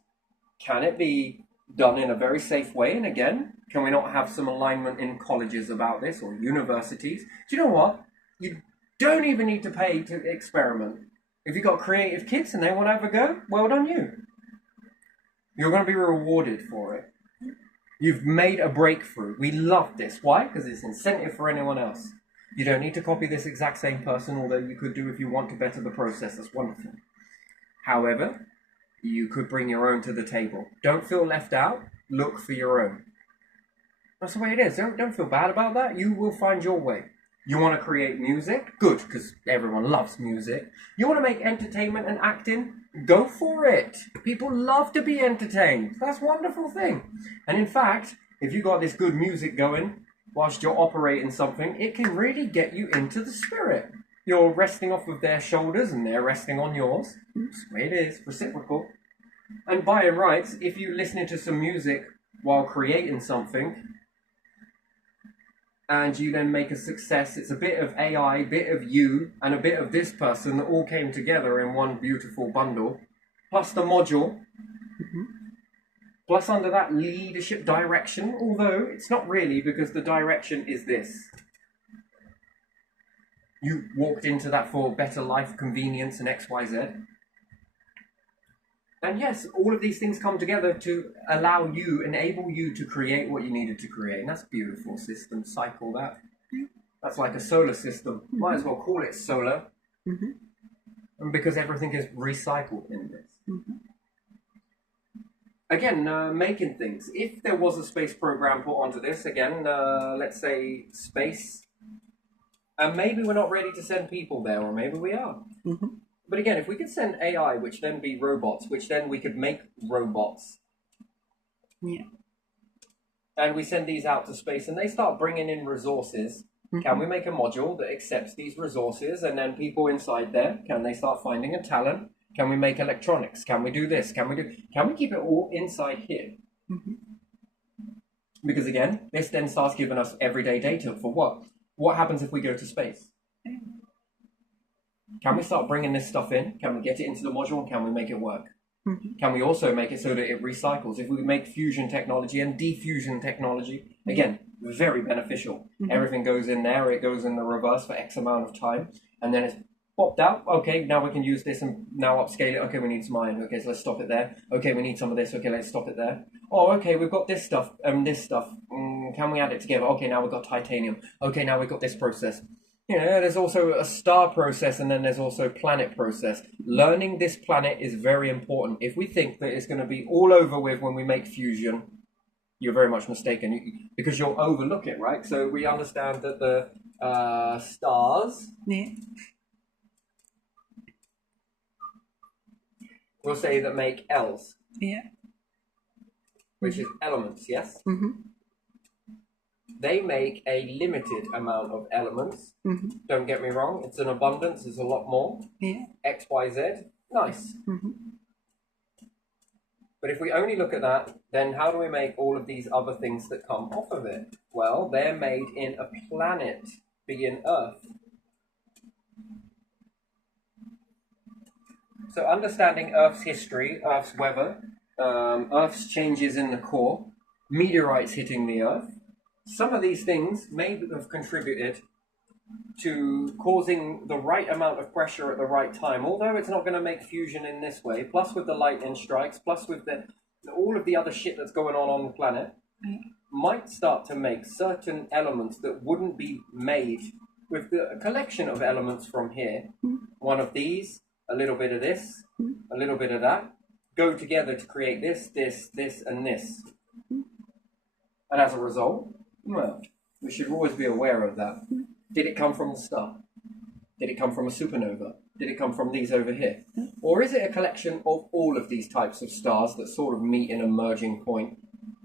can it be done in a very safe way? And again, can we not have some alignment in colleges about this or universities? Do you know what? You don't even need to pay to experiment. If you've got creative kids and they want to have a go, well done you. You're going to be rewarded for it. You've made a breakthrough. We love this. Why? Because it's incentive for anyone else. You don't need to copy this exact same person, although you could do if you want to better the process. That's wonderful. However, you could bring your own to the table. Don't feel left out. Look for your own. That's the way it is. Don't feel bad about that. You will find your way. You want to create music? Good, because everyone loves music. You want to make entertainment and acting? Go for it. People love to be entertained. That's a wonderful thing. And in fact, if you got this good music going whilst you're operating something, it can really get you into the spirit. You're resting off of their shoulders and they're resting on yours. That's the way it is, reciprocal. And by and right, if you listen to some music while creating something, and you then make a success, it's a bit of AI, a bit of you, and a bit of this person that all came together in one beautiful bundle, plus the module, plus under that leadership direction, although it's not really, because the direction is this. You walked into that for better life, convenience, and XYZ. And yes, all of these things come together to allow you, enable you to create what you needed to create. And that's a beautiful system, cycle that. That's like a solar system. Might as well call it solar. And because everything is recycled in this. Again, making things. If there was a space program put onto this, again, let's say space, and maybe we're not ready to send people there, or maybe we are. But again, if we could send AI, which then be robots, which then we could make robots. And we send these out to space and they start bringing in resources. Can we make a module that accepts these resources, and then people inside there, can they start finding a talent? Can we make electronics? Can we do this? Can we keep it all inside here? Because again, this then starts giving us everyday data for what? What happens if we go to space? Can we start bringing this stuff in? Can we get it into the module, and can we make it work? Can we also make it so that it recycles? If we make fusion technology and diffusion technology, again, very beneficial. Everything goes in there, it goes in the reverse for X amount of time, and then it's popped out. Okay, now we can use this and now upscale it. Okay, we need some iron. Okay, so let's stop it there. Okay, we need some of this. Okay, let's stop it there. Oh, okay, we've got this stuff and this stuff. Can we add it together? Okay, now we've got titanium. Okay, now we've got this process. You know, there's also a star process, and then there's also planet process. Learning this planet is very important. If we think that it's going to be all over with when we make fusion, you're very much mistaken, because you'll overlook it, right? So we understand that the stars, we'll say that make L's, which is elements, yes? They make a limited amount of elements. Don't get me wrong, it's an abundance, it's a lot more. X, Y, Z, nice. But if we only look at that, then how do we make all of these other things that come off of it? Well, they're made in a planet, being Earth. So understanding Earth's history, Earth's weather, Earth's changes in the core, meteorites hitting the Earth, some of these things may have contributed to causing the right amount of pressure at the right time, although it's not going to make fusion in this way, plus with the lightning strikes, plus with all of the other shit that's going on the planet, might start to make certain elements that wouldn't be made with a collection of elements from here. One of these, a little bit of this, a little bit of that, go together to create this, this, this, and this. And as a result, well, we should always be aware of that. Did it come from the star? Did it come from a supernova? Did it come from these over here? Or is it a collection of all of these types of stars that sort of meet in a merging point?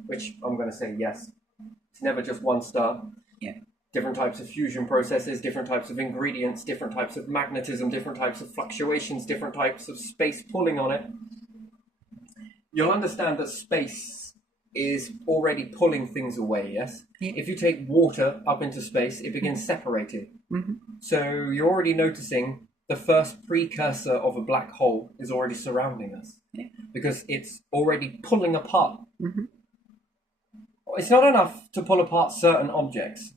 Which I'm going to say yes. It's never just one star. Different types of fusion processes, different types of ingredients, different types of magnetism, different types of fluctuations, different types of space pulling on it. You'll understand that space is already pulling things away, yes? If you take water up into space, it begins separating. So you're already noticing the first precursor of a black hole is already surrounding us. Because it's already pulling apart. It's not enough to pull apart certain objects.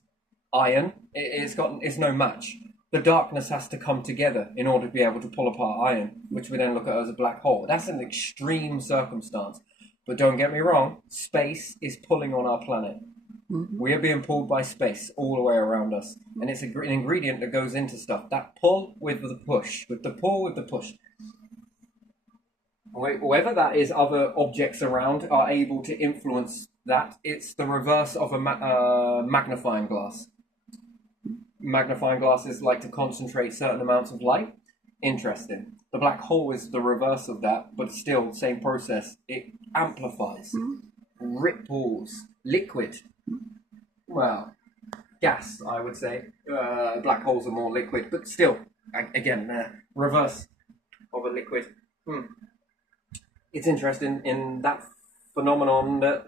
Iron, it's no match. The darkness has to come together in order to be able to pull apart iron, which we then look at as a black hole. That's an extreme circumstance. But don't get me wrong, space is pulling on our planet. We are being pulled by space all the way around us. And it's an ingredient that goes into stuff. That pull with the push, with the pull with the push. Whether that is other objects around are able to influence that, it's the reverse of a magnifying glass. Magnifying glasses like to concentrate certain amounts of light. Interesting. The black hole is the reverse of that, but still, same process. It amplifies, ripples, liquid. Well, gas, I would say. Black holes are more liquid, but still, again, reverse of a liquid. It's interesting in that phenomenon that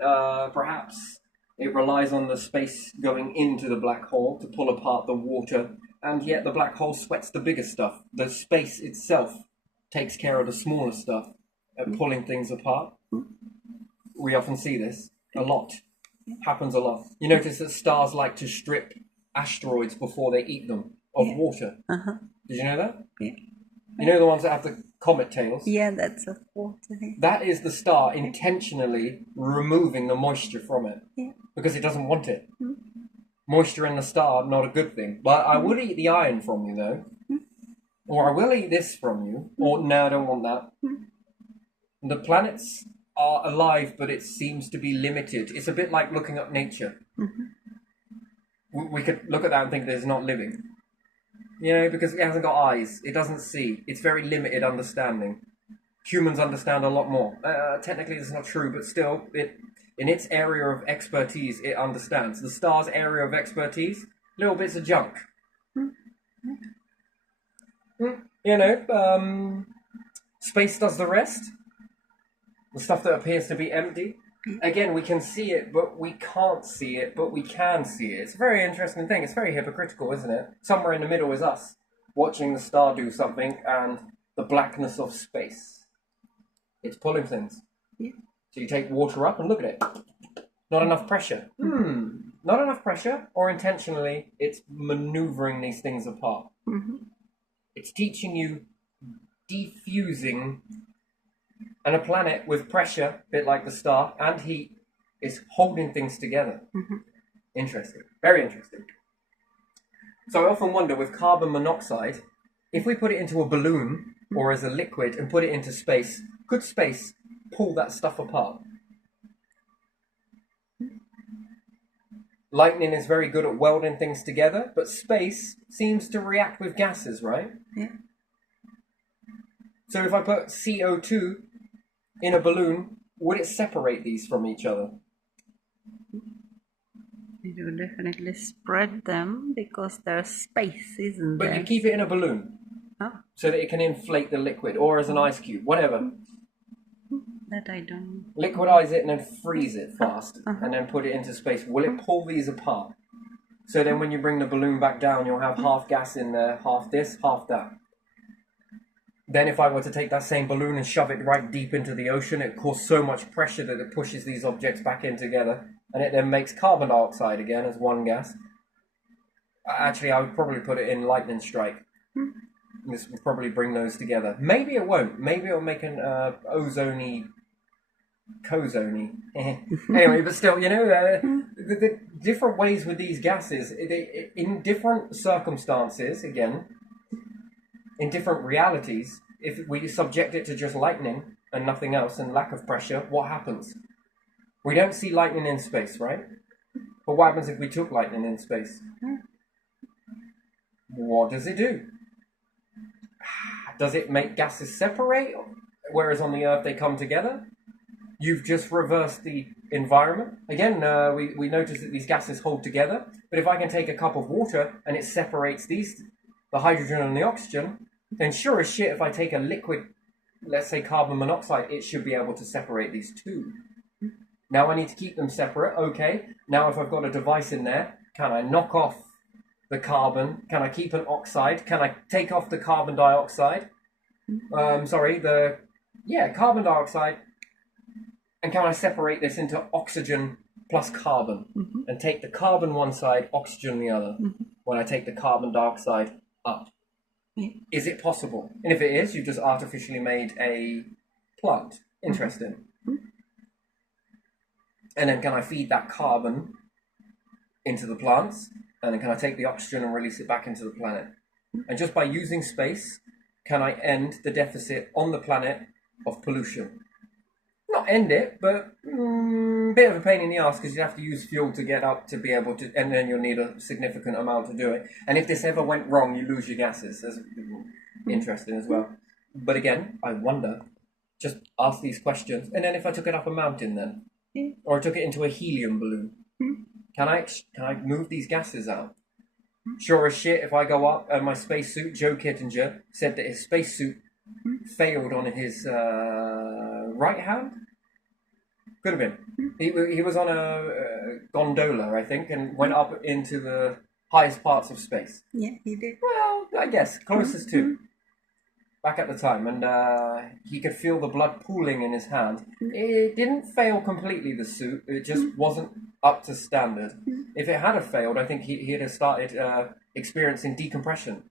perhaps it relies on the space going into the black hole to pull apart the water, and yet the black hole sweats the bigger stuff. The space itself takes care of the smaller stuff at pulling things apart. We often see this a lot. Happens a lot. You notice that stars like to strip asteroids before they eat them of water. Did you know that? Yeah. You know the ones that have the comet tails? Yeah, that's a water. That is the star intentionally removing the moisture from it. Yeah. Because it doesn't want it. Moisture in the star, not a good thing. But I would eat the iron from you, though. Or I will eat this from you. Or no, I don't want that. The planets are alive, but it seems to be limited. It's a bit like looking up nature. We could look at that and think that it's not living. You know, because it hasn't got eyes. It doesn't see. It's very limited understanding. Humans understand a lot more. Technically, that's not true, but still, in its area of expertise, it understands. The star's area of expertise, little bits of junk. You know, space does the rest. The stuff that appears to be empty. Again, we can see it, but we can't see it, but we can see it. It's a very interesting thing. It's very hypocritical, isn't it? Somewhere in the middle is us, watching the star do something, and the blackness of space. It's pulling things. Yeah. So you take water up and look at it. Not enough pressure. Not enough pressure, or intentionally, it's maneuvering these things apart. It's teaching you defusing. And a planet with pressure, a bit like the star, and heat, is holding things together. Interesting. Very interesting. So I often wonder, with carbon monoxide, if we put it into a balloon, or as a liquid, and put it into space, could space pull that stuff apart? Lightning is very good at welding things together, but space seems to react with gases, right? Yeah. So if I put CO2 in a balloon, would it separate these from each other? It will definitely spread them because there's space, isn't there? But you keep it in a balloon so that it can inflate the liquid, or as an ice cube, whatever. That I don't. Liquidize it and then freeze it fast, and then put it into space. Will it pull these apart? So then when you bring the balloon back down, you'll have half gas in there, half this, half that. Then if I were to take that same balloon and shove it right deep into the ocean, it causes so much pressure that it pushes these objects back in together, and it then makes carbon dioxide again as one gas. Actually, I would probably put it in lightning strike. This would probably bring those together. Maybe it won't. Maybe it'll make an ozone-y, cozone-y. Anyway, but still, you know, the different ways with these gases, in different circumstances, again, in different realities, if we subject it to just lightning and nothing else and lack of pressure, what happens? We don't see lightning in space, right? But what happens if we took lightning in space? What does it do? Does it make gases separate, whereas on the Earth they come together? You've just reversed the environment. Again, we notice that these gases hold together, but if I can take a cup of water and it separates these, the hydrogen and the oxygen, then sure as shit, if I take a liquid, let's say carbon monoxide, it should be able to separate these two. Now I need to keep them separate. Okay, now if I've got a device in there, can I knock off the carbon? Can I keep an oxide? Can I take off the carbon dioxide? Carbon dioxide. And can I separate this into oxygen plus carbon? And take the carbon one side, oxygen the other, when I take the carbon dioxide up? Is it possible? And if it is, you've just artificially made a plant. Interesting. And then can I feed that carbon into the plants? And then can I take the oxygen and release it back into the planet? And just by using space, can I end the deficit on the planet of pollution? Not end it, but bit of a pain in the ass, because you have to use fuel to get up to be able to, and then you'll need a significant amount to do it. And if this ever went wrong, you lose your gases. That's interesting as well. But again, I wonder, just ask these questions, and then if I took it up a mountain then, or I took it into a helium balloon, can I move these gases out? Sure as shit, if I go up and my spacesuit, Joe Kittinger said that his spacesuit failed on his right hand. Could have been. He was on a gondola, I think, and went up into the highest parts of space. Yeah, he did. Well, I guess closest to back at the time, and he could feel the blood pooling in his hand. It didn't fail completely, the suit. It just wasn't up to standard. If it had have failed, I think he'd have started experiencing decompression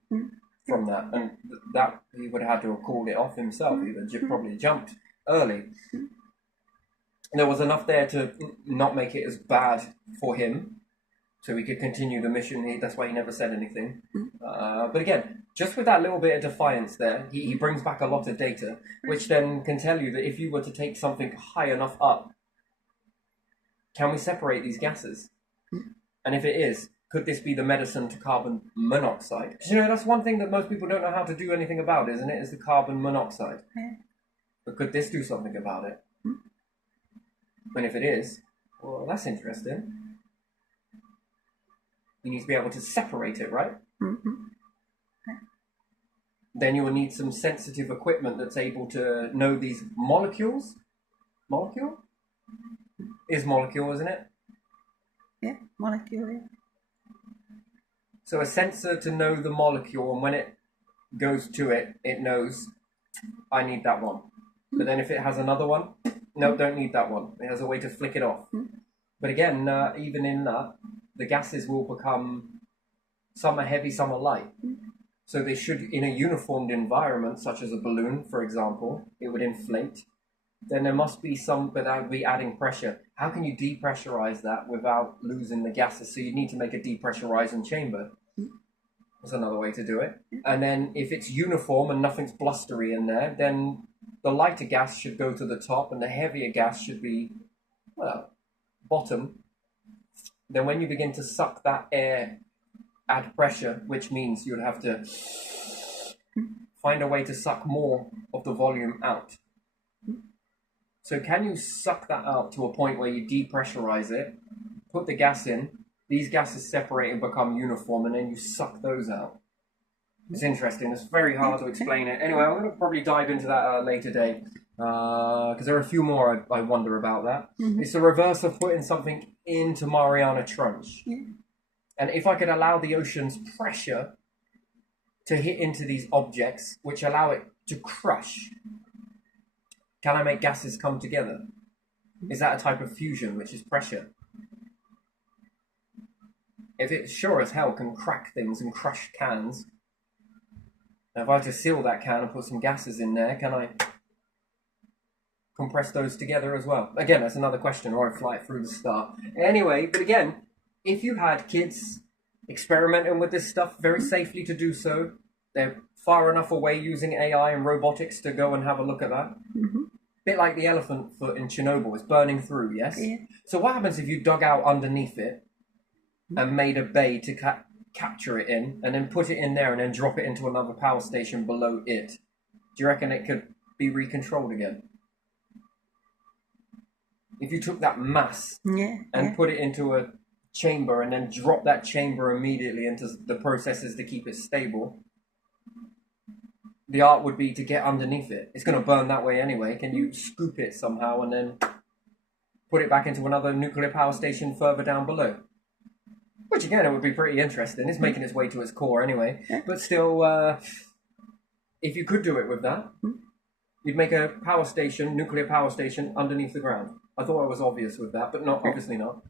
from that, and that he would have had to have called it off himself. He would have probably jumped early. There was enough there to not make it as bad for him, so he could continue the mission. That's why he never said anything. But again, just with that little bit of defiance there, he brings back a lot of data, which then can tell you that if you were to take something high enough up, can we separate these gases? And if it is, could this be the medicine to carbon monoxide? Because, you know, that's one thing that most people don't know how to do anything about, isn't it? Is the carbon monoxide. Yeah. But could this do something about it? And if it is, well, that's interesting. You need to be able to separate it, right? Then you will need some sensitive equipment that's able to know these molecules. Molecule? Is molecule, isn't it? Yeah, molecule. Yeah. So a sensor to know the molecule, and when it goes to it, it knows, I need that one. But then if it has another one, no, don't need that one. It has a way to flick it off. But again, even in that, the gases will become, some are heavy, some are light. So they should, in a uniformed environment, such as a balloon, for example, it would inflate. Then there must be some, but that would be adding pressure. How can you depressurize that without losing the gases? So you need to make a depressurizing chamber. That's another way to do it. And then if it's uniform and nothing's blustery in there, then the lighter gas should go to the top and the heavier gas should be, well, bottom. Then when you begin to suck that air, add pressure, which means you'd have to find a way to suck more of the volume out. So can you suck that out to a point where you depressurize it, put the gas in, these gases separate and become uniform, and then you suck those out? It's interesting. It's very hard to explain it. Anyway, I'm going to probably dive into that at a later date, because there are a few more I wonder about that. It's the reverse of putting something into Mariana Trench. And if I could allow the ocean's pressure to hit into these objects, which allow it to crush, can I make gases come together? Is that a type of fusion, which is pressure? If it sure as hell can crack things and crush cans, now if I just seal that can and put some gases in there, can I compress those together as well? Again, that's another question, or I fly it through the star. Anyway, but again, if you had kids experimenting with this stuff very safely to do so, they're far enough away using AI and robotics to go and have a look at that. Bit like the elephant foot in Chernobyl, it's burning through, yes? Yeah. So what happens if you dug out underneath it and made a bay to capture it in, and then put it in there and then drop it into another power station below it? Do you reckon it could be recontrolled again? If you took that mass and put it into a chamber and then drop that chamber immediately into the processes to keep it stable, the art would be to get underneath it. It's going to burn that way anyway. Can you scoop it somehow and then put it back into another nuclear power station further down below? Which again, it would be pretty interesting. It's making its way to its core anyway. But still, if you could do it with that, you'd make a power station, nuclear power station, underneath the ground. I thought I was obvious with that, but not obviously not.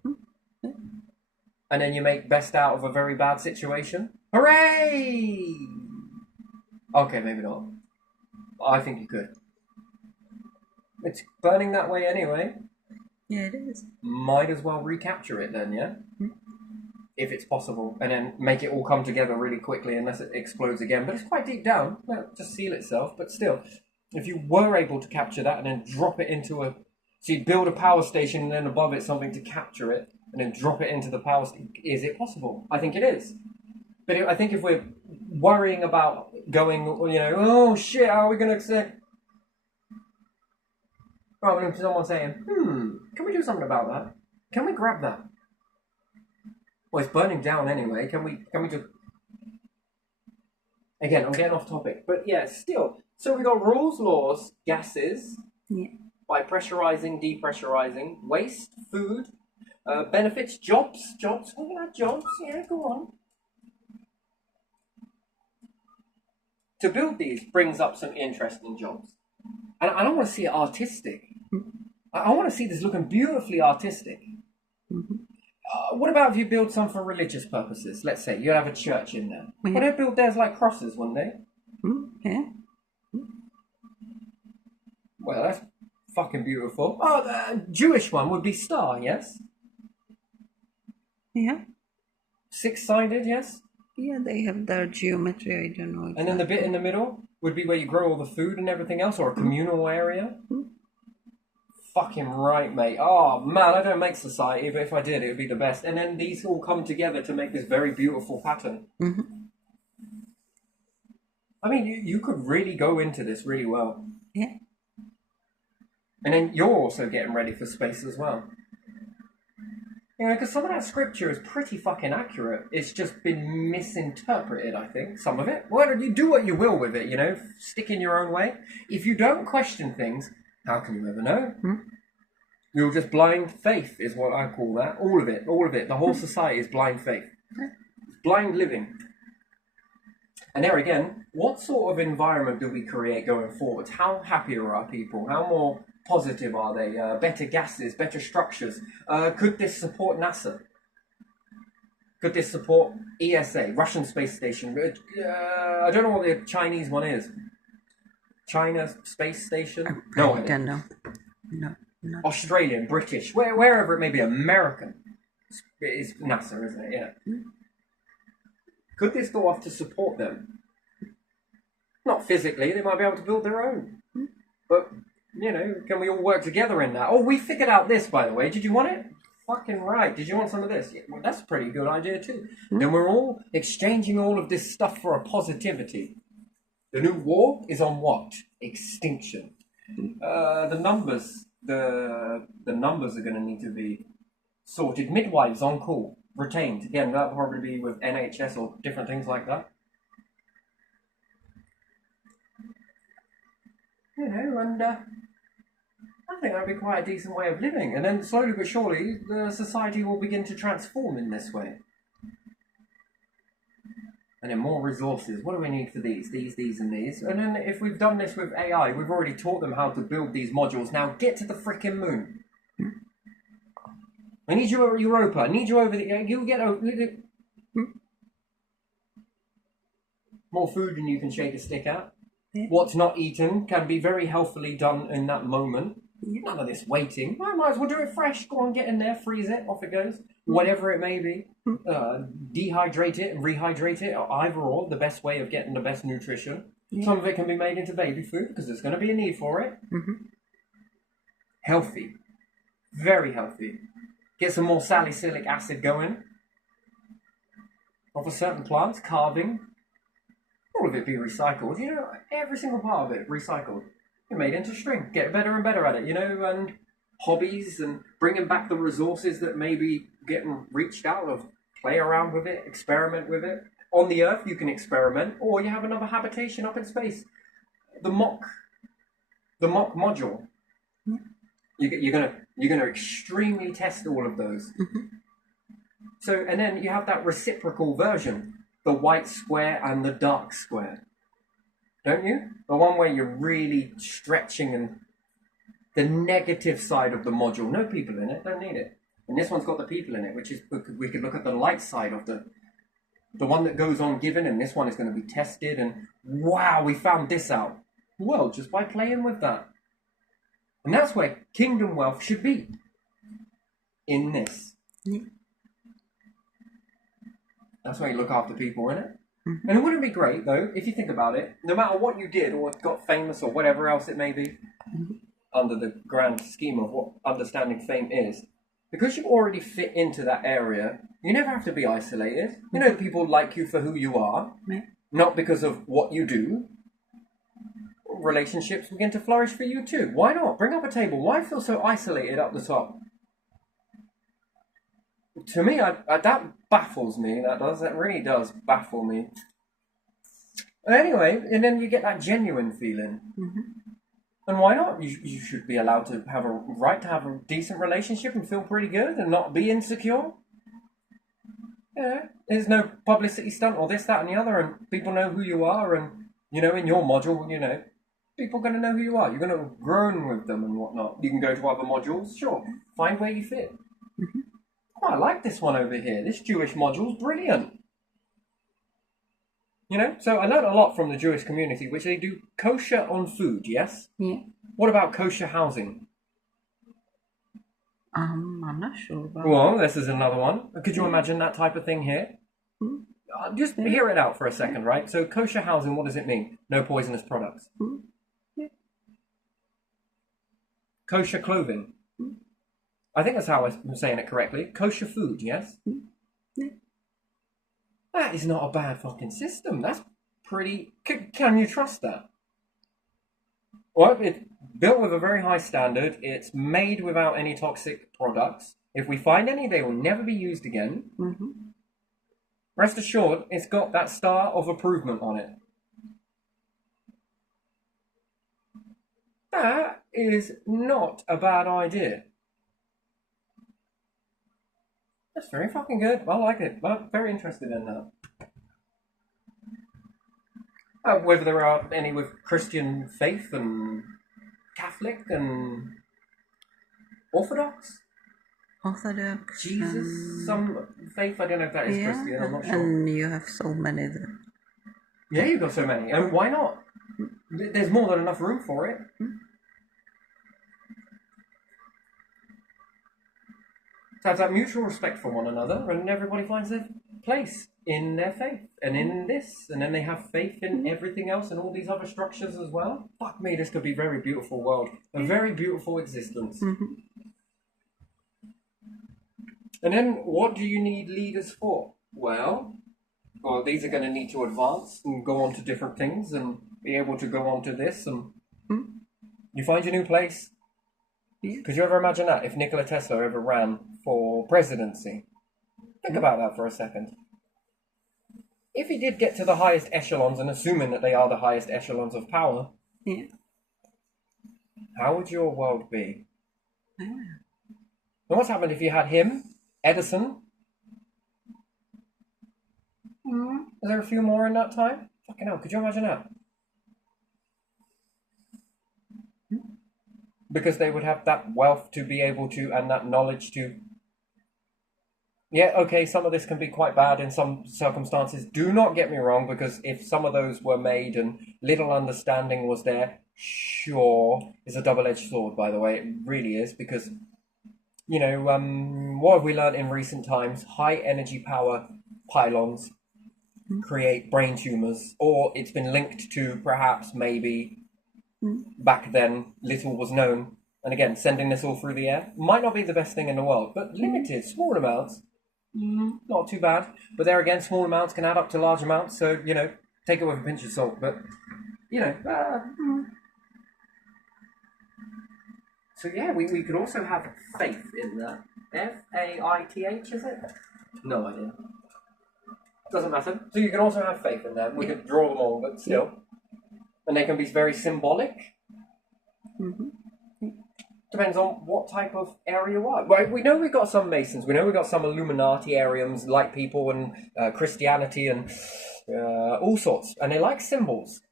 And then you make best out of a very bad situation. Hooray! Okay, maybe not. I think you could. It's burning that way anyway. Yeah, it is. Might as well recapture it then, yeah? If it's possible. And then make it all come together really quickly unless it explodes again. But it's quite deep down. Well, just seal itself. But still, if you were able to capture that and then drop it into a... So you'd build a power station and then above it something to capture it and then drop it into the power station. Is it possible? I think it is. But I think if we're worrying about going, you know, oh shit, how are we going to accept? Rather than someone saying, can we do something about that? Can we grab that? Well, it's burning down anyway. Can we just Again, I'm getting off topic, but yeah, still. So we got rules, laws, gases Yeah. by pressurizing, depressurizing, waste, food, benefits, jobs. We're gonna have jobs. Yeah, go on. To build these brings up some interesting jobs, and I don't want to see it artistic. I want to see this looking beautifully artistic. Mm-hmm. What about if you build some for religious purposes? Let's say you have a church in there. Yeah. Well, they'd build theirs like crosses, wouldn't they? Yeah. Well, that's fucking beautiful. Oh, the Jewish one would be star, yes? Yeah. Six-sided, yes? Yeah, they have their geometry, I don't know. And then the bit in the middle would be where you grow all the food and everything else, or a communal area? Fucking right, mate. Oh, man, I don't make society, but if I did, it would be the best. And then these all come together to make this very beautiful pattern. Mm-hmm. I mean, you could really go into this really well. Yeah. And then you're also getting ready for space as well. You know, because some of that scripture is pretty fucking accurate. It's just been misinterpreted, I think, some of it. Well, you do what you will with it, you know, stick in your own way. If you don't question things, how can you ever know? You're just blind faith, is what I call that. All of it. The whole society is blind faith. It's blind living. And there again, what sort of environment do we create going forward? How happy are our people? How more positive are they? Better gases, better structures. Could this support NASA? Could this support ESA, Russian space station? I don't know what the Chinese one is. China space station? No, I don't know. No. Australian, British, wherever it may be, American. It is NASA, isn't it? Yeah. Could this go off to support them? Not physically, they might be able to build their own. But, you know, can we all work together in that? Oh, we figured out this, by the way. Did you want it? Fucking right. Did you want some of this? Yeah, well, that's a pretty good idea, too. Then we're all exchanging all of this stuff for a positivity. The new war is on what? Extinction. The numbers are going to need to be sorted. Midwives on call, retained. Again, that'll probably be with NHS or different things like that. You know, and I think that'd be quite a decent way of living. And then slowly but surely, the society will begin to transform in this way. And then more resources. What do we need for these, and these? And then if we've done this with AI, we've already taught them how to build these modules. Now get to the frickin' moon. I need you at Europa. I need you over the... You get over... More food than you can shake a stick at. Yeah. What's not eaten can be very healthily done in that moment. None of this waiting. I might as well do it fresh. Go on, get in there, freeze it, off it goes. Whatever it may be. Dehydrate it and rehydrate it, or either or, the best way of getting the best nutrition. Yeah. Some of it can be made into baby food because there's going to be a need for it. Healthy. Very healthy. Get some more salicylic acid going. Of a certain plants, carving. All of it be recycled. You know, every single part of it recycled. You're made into string. Get better and better at it, you know, and hobbies and bringing back the resources that may be getting reached out of. Play around with it, experiment with it. On the Earth, you can experiment, or you have another habitation up in space. The mock module. You're gonna extremely test all of those. So, and then you have that reciprocal version, the white square and the dark square. Don't you? The one where you're really stretching and the negative side of the module. No people in it, don't need it. And this one's got the people in it, which is, we could look at the light side of the one that goes on giving, and this one is going to be tested, and wow, we found this out. Well, just by playing with that. And that's where kingdom wealth should be. In this. That's where you look after people, isn't it? And it wouldn't be great, though, if you think about it, no matter what you did or got famous or whatever else it may be, under the grand scheme of what understanding fame is, because you already fit into that area, you never have to be isolated. You know, people like you for who you are, not because of what you do. Relationships begin to flourish for you too. Why not? Bring up a table. Why feel so isolated up the top? To me, that baffles me. That really does baffle me. Anyway, and then you get that genuine feeling. And why not? You should be allowed to have a right to have a decent relationship and feel pretty good and not be insecure. Yeah, there's no publicity stunt or this, that, and the other, and people know who you are, and in your module, people are going to know who you are. You're going to have grown with them and whatnot. You can go to other modules, sure. Find where you fit. Oh, I like this one over here. This Jewish module's brilliant. So I learned a lot from the Jewish community, which they do kosher on food, yes? Yeah. What about kosher housing? I'm not sure about. Well, this is another one. Could you imagine that type of thing here? Just hear it out for a second, right? So kosher housing, what does it mean? No poisonous products. Yeah. Kosher clothing. I think that's how I'm saying it correctly. Kosher food, yes? Yeah. That is not a bad fucking system. That's pretty... Can you trust that? Well, it's built with a very high standard. It's made without any toxic products. If we find any, they will never be used again. Rest assured, it's got that star of approval on it. That is not a bad idea. That's very fucking good. I like it. I'm very interested in that. Whether there are any with Christian faith and Catholic and Orthodox? Orthodox. Jesus, some faith, I don't know if that is Christian, I'm not sure. And you have so many there. Yeah, you've got so many. And why not? There's more than enough room for it. To have that mutual respect for one another, and everybody finds their place in their faith and in this, and then they have faith in everything else and all these other structures as well. Fuck me, this could be a very beautiful world, a very beautiful existence. And then, what do you need leaders for? Well, these are going to need to advance and go on to different things and be able to go on to this, and you find your new place. Could you ever imagine that if Nikola Tesla ever ran for presidency? Think about that for a second. If he did get to the highest echelons, and assuming that they are the highest echelons of power, how would your world be? And what's happened if you had him, Edison? Is there a few more in that time? Fucking hell, could you imagine that? Because they would have that wealth to be able to, and that knowledge to... Yeah, okay, some of this can be quite bad in some circumstances. Do not get me wrong, because if some of those were made and little understanding was there, sure, it's a double-edged sword, by the way. It really is, because, what have we learned in recent times? High energy power pylons create brain tumors, or it's been linked to perhaps maybe... Back then, little was known. And again, sending this all through the air might not be the best thing in the world, but limited, small amounts, not too bad. But there again, small amounts can add up to large amounts, so, take it with a pinch of salt. But, So, yeah, we could also have faith in that. F-A-I-T-H, is it? No idea. Doesn't matter. So you can also have faith in them. We could draw them all, but still. And they can be very symbolic. Depends on what type of area you are. Right, we know we've got some Masons. We know we've got some Illuminati-arians, light people, and Christianity, and all sorts. And they like symbols.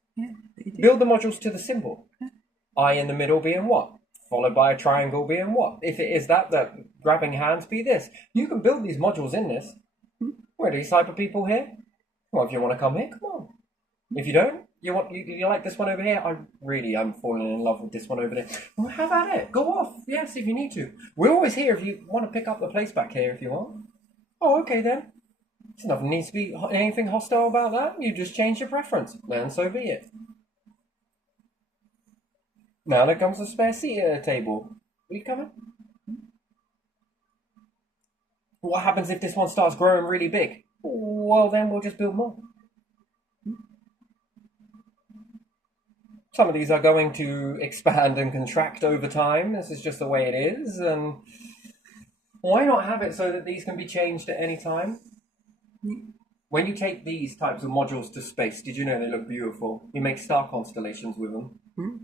Build the modules to the symbol. Eye in the middle being what? Followed by a triangle being what? If it is that grabbing hands be this. You can build these modules in this. Where are these type of people here? Well, if you want to come here, come on. If you don't, you like this one over here? I'm falling in love with this one over there. Well, have at it. Go off. Yes, if you need to. We're always here if you want to pick up the place back here if you want. Oh, okay then. There's nothing needs to be anything hostile about that. You just change your preference. Then so be it. Now there comes a spare seat at a table. Are you coming? What happens if this one starts growing really big? Well, then we'll just build more. Some of these are going to expand and contract over time. This is just the way it is. And why not have it so that these can be changed at any time? when you take these types of modules to space, did you know they look beautiful? You make star constellations with them. Hmm?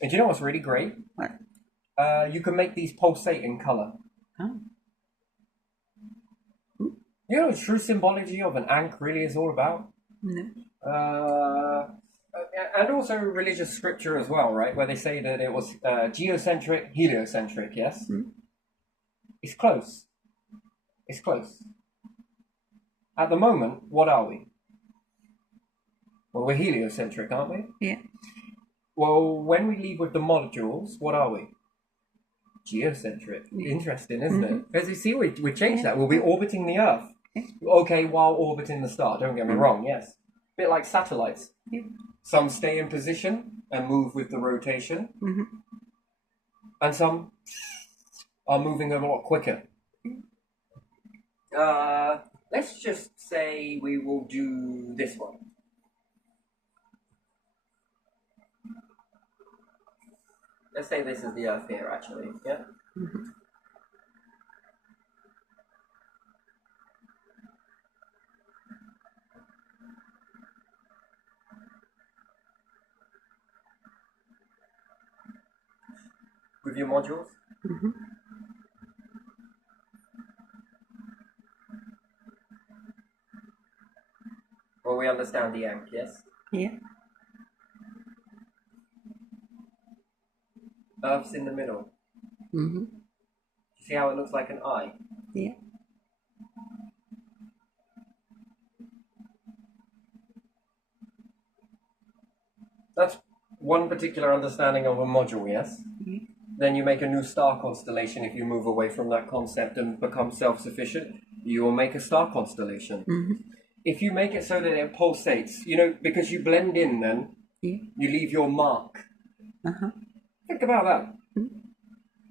And do you know what's really great? What? You can make these pulsate in color. Oh. You know what true symbology of an ankh really is all about? No. And also religious scripture as well, right? Where they say that it was geocentric, heliocentric, yes? Hmm? It's close. It's close. At the moment, what are we? Well, we're heliocentric, aren't we? Yeah. Well, when we leave with the modules, what are we? Geocentric. Interesting, isn't it? Because you see, we changed that. We'll be orbiting the Earth. Okay, while orbiting the star. Don't get me wrong, yes. Bit like satellites. Yeah. Some stay in position and move with the rotation. Mm-hmm. And some are moving a lot quicker. Let's just say we will do this one. Let's say this is the Earth here, actually. Yeah. Mm-hmm. With your modules. Mm-hmm. Well, we understand the ankh, yes? Yeah. Earth's in the middle. Mm-hmm. See how it looks like an eye? Yeah. That's one particular understanding of a module, yes? Yeah. Then you make a new star constellation if you move away from that concept and become self-sufficient. You will make a star constellation. Mm-hmm. If you make it so that it pulsates, you know, because you blend in then, Yeah. you leave your mark. Uh-huh. Think about that.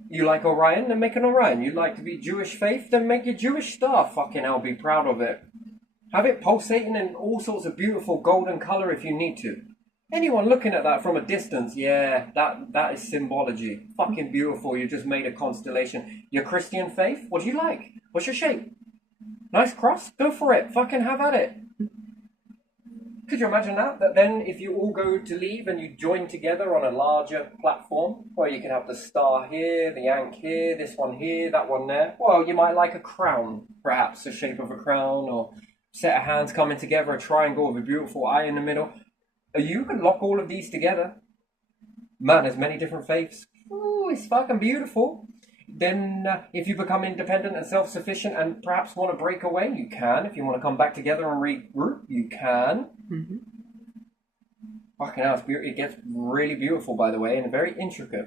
You like Orion, then make an Orion. You like to be Jewish faith, then make your Jewish star. Fucking hell, be proud of it. Have it pulsating in all sorts of beautiful golden colour if you need to. Anyone looking at that from a distance, yeah, that is symbology. Fucking beautiful. You just made a constellation. Your Christian faith, what do you like? What's your shape? Nice cross? Go for it. Fucking have at it. Could you imagine that? That then if you all go to leave and you join together on a larger platform, where you can have the star here, the ankh here, this one here, that one there. Well, you might like a crown, perhaps, the shape of a crown, or set of hands coming together, a triangle with a beautiful eye in the middle. You can lock all of these together. Man, there's many different faiths. Ooh, it's fucking beautiful. Then if you become independent and self-sufficient and perhaps want to break away, you can. If you want to come back together and regroup, you can. Mm-hmm. Fucking hell, it gets really beautiful, by the way, and very intricate.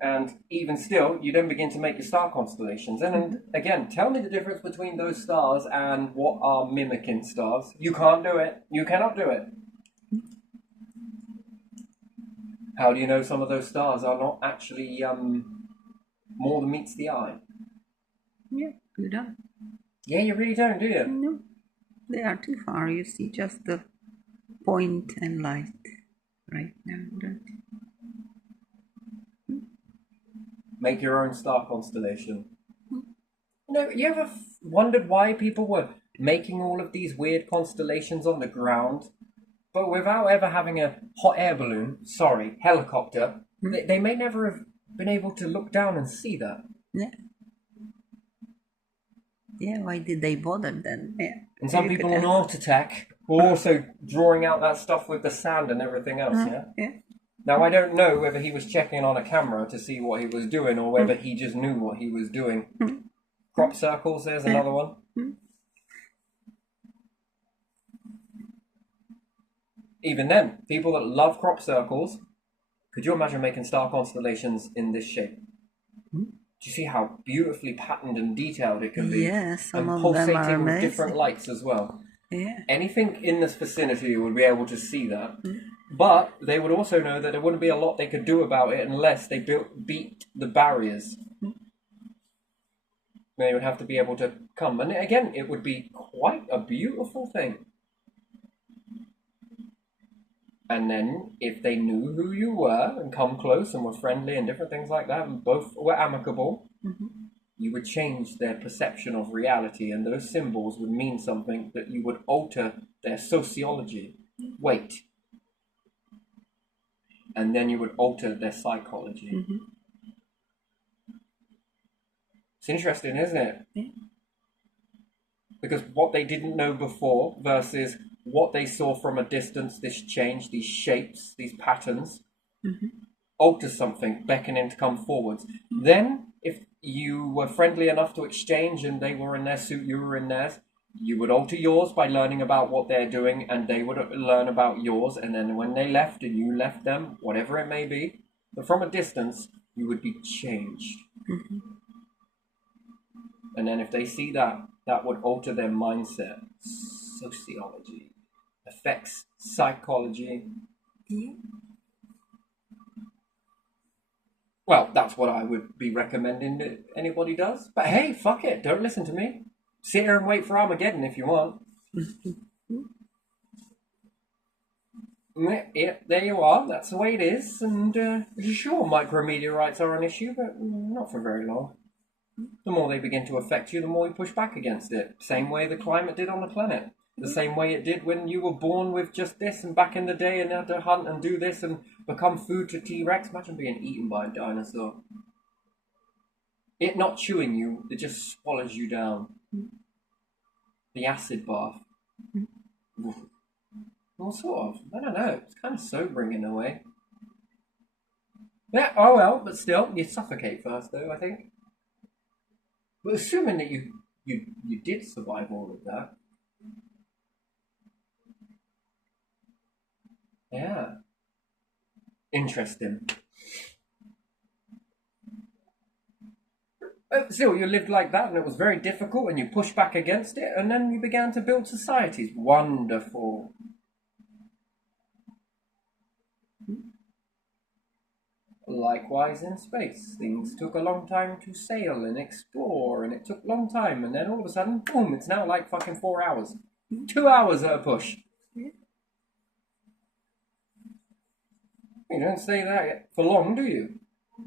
And even still, you then begin to make your star constellations. And then, again, tell me the difference between those stars and what are mimicking stars. You can't do it. You cannot do it. How do you know some of those stars are not actually more than meets the eye? Yeah, you don't. Yeah, you really don't, do you? No. They are too far. You see just the point and light right now, don't you? Make your own star constellation. You ever wondered why people were making all of these weird constellations on the ground, but without ever having a hot air balloon, helicopter, they may never have been able to look down and see that. Yeah. Yeah, why did they bother then? Yeah. And some people on Art Attack were also drawing out that stuff with the sand and everything else, yeah? Yeah. Now, I don't know whether he was checking on a camera to see what he was doing or whether he just knew what he was doing. Crop circles, there's another one. Even then, people that love crop circles, could you imagine making star constellations in this shape? Do you see how beautifully patterned and detailed it can be? Yeah, some and of them are pulsating with amazing. different lights as well. Yeah. Anything in this vicinity would be able to see that. But they would also know that there wouldn't be a lot they could do about it unless they beat the barriers. They would have to be able to come. And again, it would be quite a beautiful thing. And then, if they knew who you were and come close and were friendly and different things like that, and both were amicable, you would change their perception of reality, and those symbols would mean something, that you would alter their sociology. Wait. And then you would alter their psychology. Mm-hmm. It's interesting, isn't it? Yeah. Because what they didn't know before versus what they saw from a distance, this change, these shapes, these patterns, Mm-hmm. alter something, beckoning to come forwards. Then, if you were friendly enough to exchange and they were in their suit, you were in theirs, you would alter yours by learning about what they're doing, and they would learn about yours, and then when they left and you left them, whatever it may be, but from a distance, you would be changed. Mm-hmm. And then if they see that, that would alter their mindset. Sociology affects psychology. Yeah. Well, that's what I would be recommending that anybody does. But hey, fuck it, don't listen to me. Sit here and wait for Armageddon if you want. Yeah, there you are. That's the way it is. And sure, micrometeorites are an issue, but not for very long. The more they begin to affect you, the more you push back against it. Same way the climate did on the planet. The same way it did when you were born with just this and back in the day and had to hunt and do this and become food to T-Rex. Imagine being eaten by a dinosaur. It not chewing you, it just swallows you down. The acid bath. Well, sort of. I don't know. It's kind of sobering in a way. Yeah, oh well, but still, you suffocate first though, I think. But assuming that you did survive all of that. Yeah. Interesting. But still, you lived like that and it was very difficult and you pushed back against it and then you began to build societies. Wonderful. Likewise in space. Things took a long time to sail and explore and it took a long time and then all of a sudden, boom, it's now like fucking 4 hours. 2 hours at a push. You don't stay there for long, do you?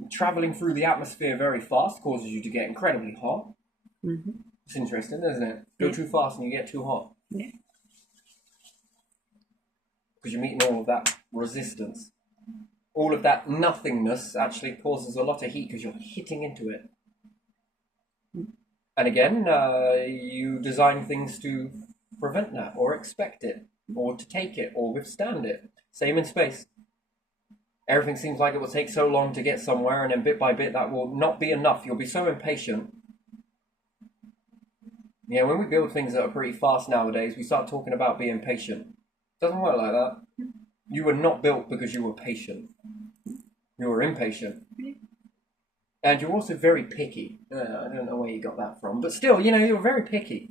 Traveling through the atmosphere very fast causes you to get incredibly hot. Mm-hmm. It's interesting, isn't it? Go too fast and you get too hot. Yeah. Because you're meeting all of that resistance. All of that nothingness actually causes a lot of heat because you're hitting into it. And again, you design things to prevent that or expect it or to take it or withstand it. Same in space. Everything seems like it will take so long to get somewhere, and then bit by bit that will not be enough. You'll be so impatient. Yeah, when we build things that are pretty fast nowadays, we start talking about being patient. It doesn't work like that. You were not built because you were patient. You were impatient. And you're also very picky. I don't know where you got that from, but still, you're very picky.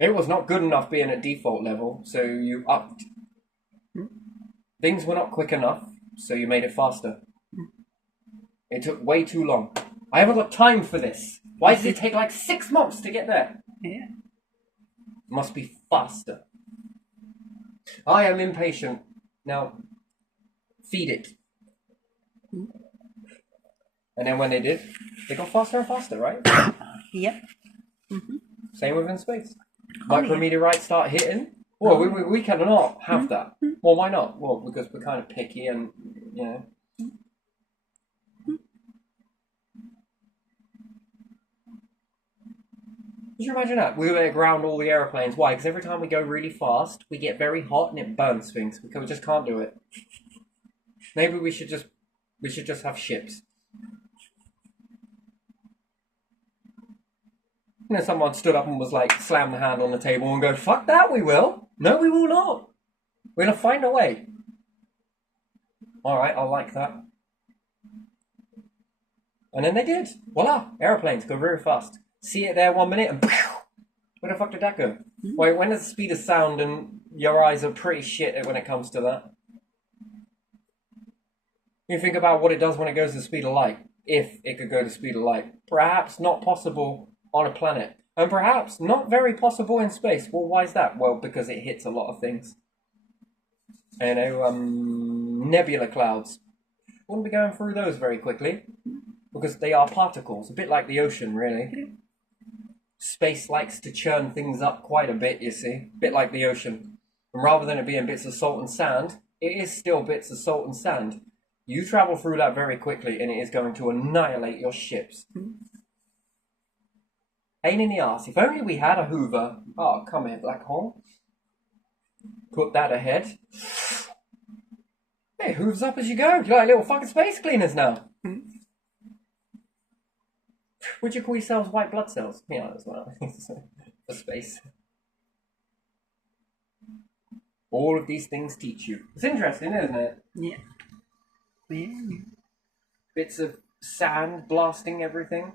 It was not good enough being at default level, so you upped. Things were not quick enough, so you made it faster. It took way too long. I haven't got time for this. Why does it take like 6 months to get there? Yeah. Must be faster. I am impatient. Now, feed it. And then when they did, they got faster and faster, right? Yep. Mm-hmm. Same within space. Oh, Micrometeorites start hitting. Well, we cannot have that. Well, why not? Well, because we're kind of picky and, Could you imagine that? We would ground all the airplanes. Why? Because every time we go really fast, we get very hot and it burns things. We just can't do it. Maybe we should just have ships. Someone stood up and was like, slam the hand on the table and go, fuck that, we will. No, we will not. We're going to find a way. All right, I like that. And then they did. Voila, airplanes go very fast. See it there 1 minute and where the fuck did that go? Wait, when is the speed of sound and your eyes are pretty shit when it comes to that? You think about what it does when it goes to the speed of light. If it could go to the speed of light. Perhaps not possible on a planet. And perhaps not very possible in space. Well, why is that? Well, because it hits a lot of things. Nebula clouds. Wouldn't be going through those very quickly. because they are particles, a bit like the ocean, really. Space likes to churn things up quite a bit, you see, a bit like the ocean. And rather than it being bits of salt and sand, it is still bits of salt and sand. You travel through that very quickly and it is going to annihilate your ships. Pain in the arse. If only we had a Hoover. Oh, come here, black hole. Put that ahead. Hey, hooves up as you go. You're like little fucking space cleaners now. Would you call yourselves white blood cells? Yeah, as well. For space. All of these things teach you. It's interesting, isn't it? Yeah. Yeah. Bits of sand blasting everything.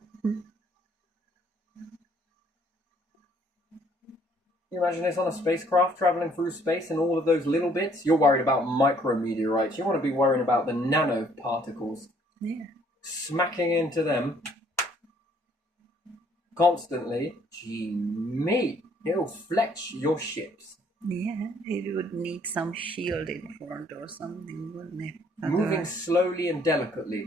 You imagine this on a spacecraft traveling through space and all of those little bits? You're worried about micrometeorites. You want to be worrying about the nanoparticles. Yeah. Smacking into them constantly. Gee, mate. It'll fletch your ships. Yeah, it would need some shield in front or something, wouldn't it? Moving slowly and delicately.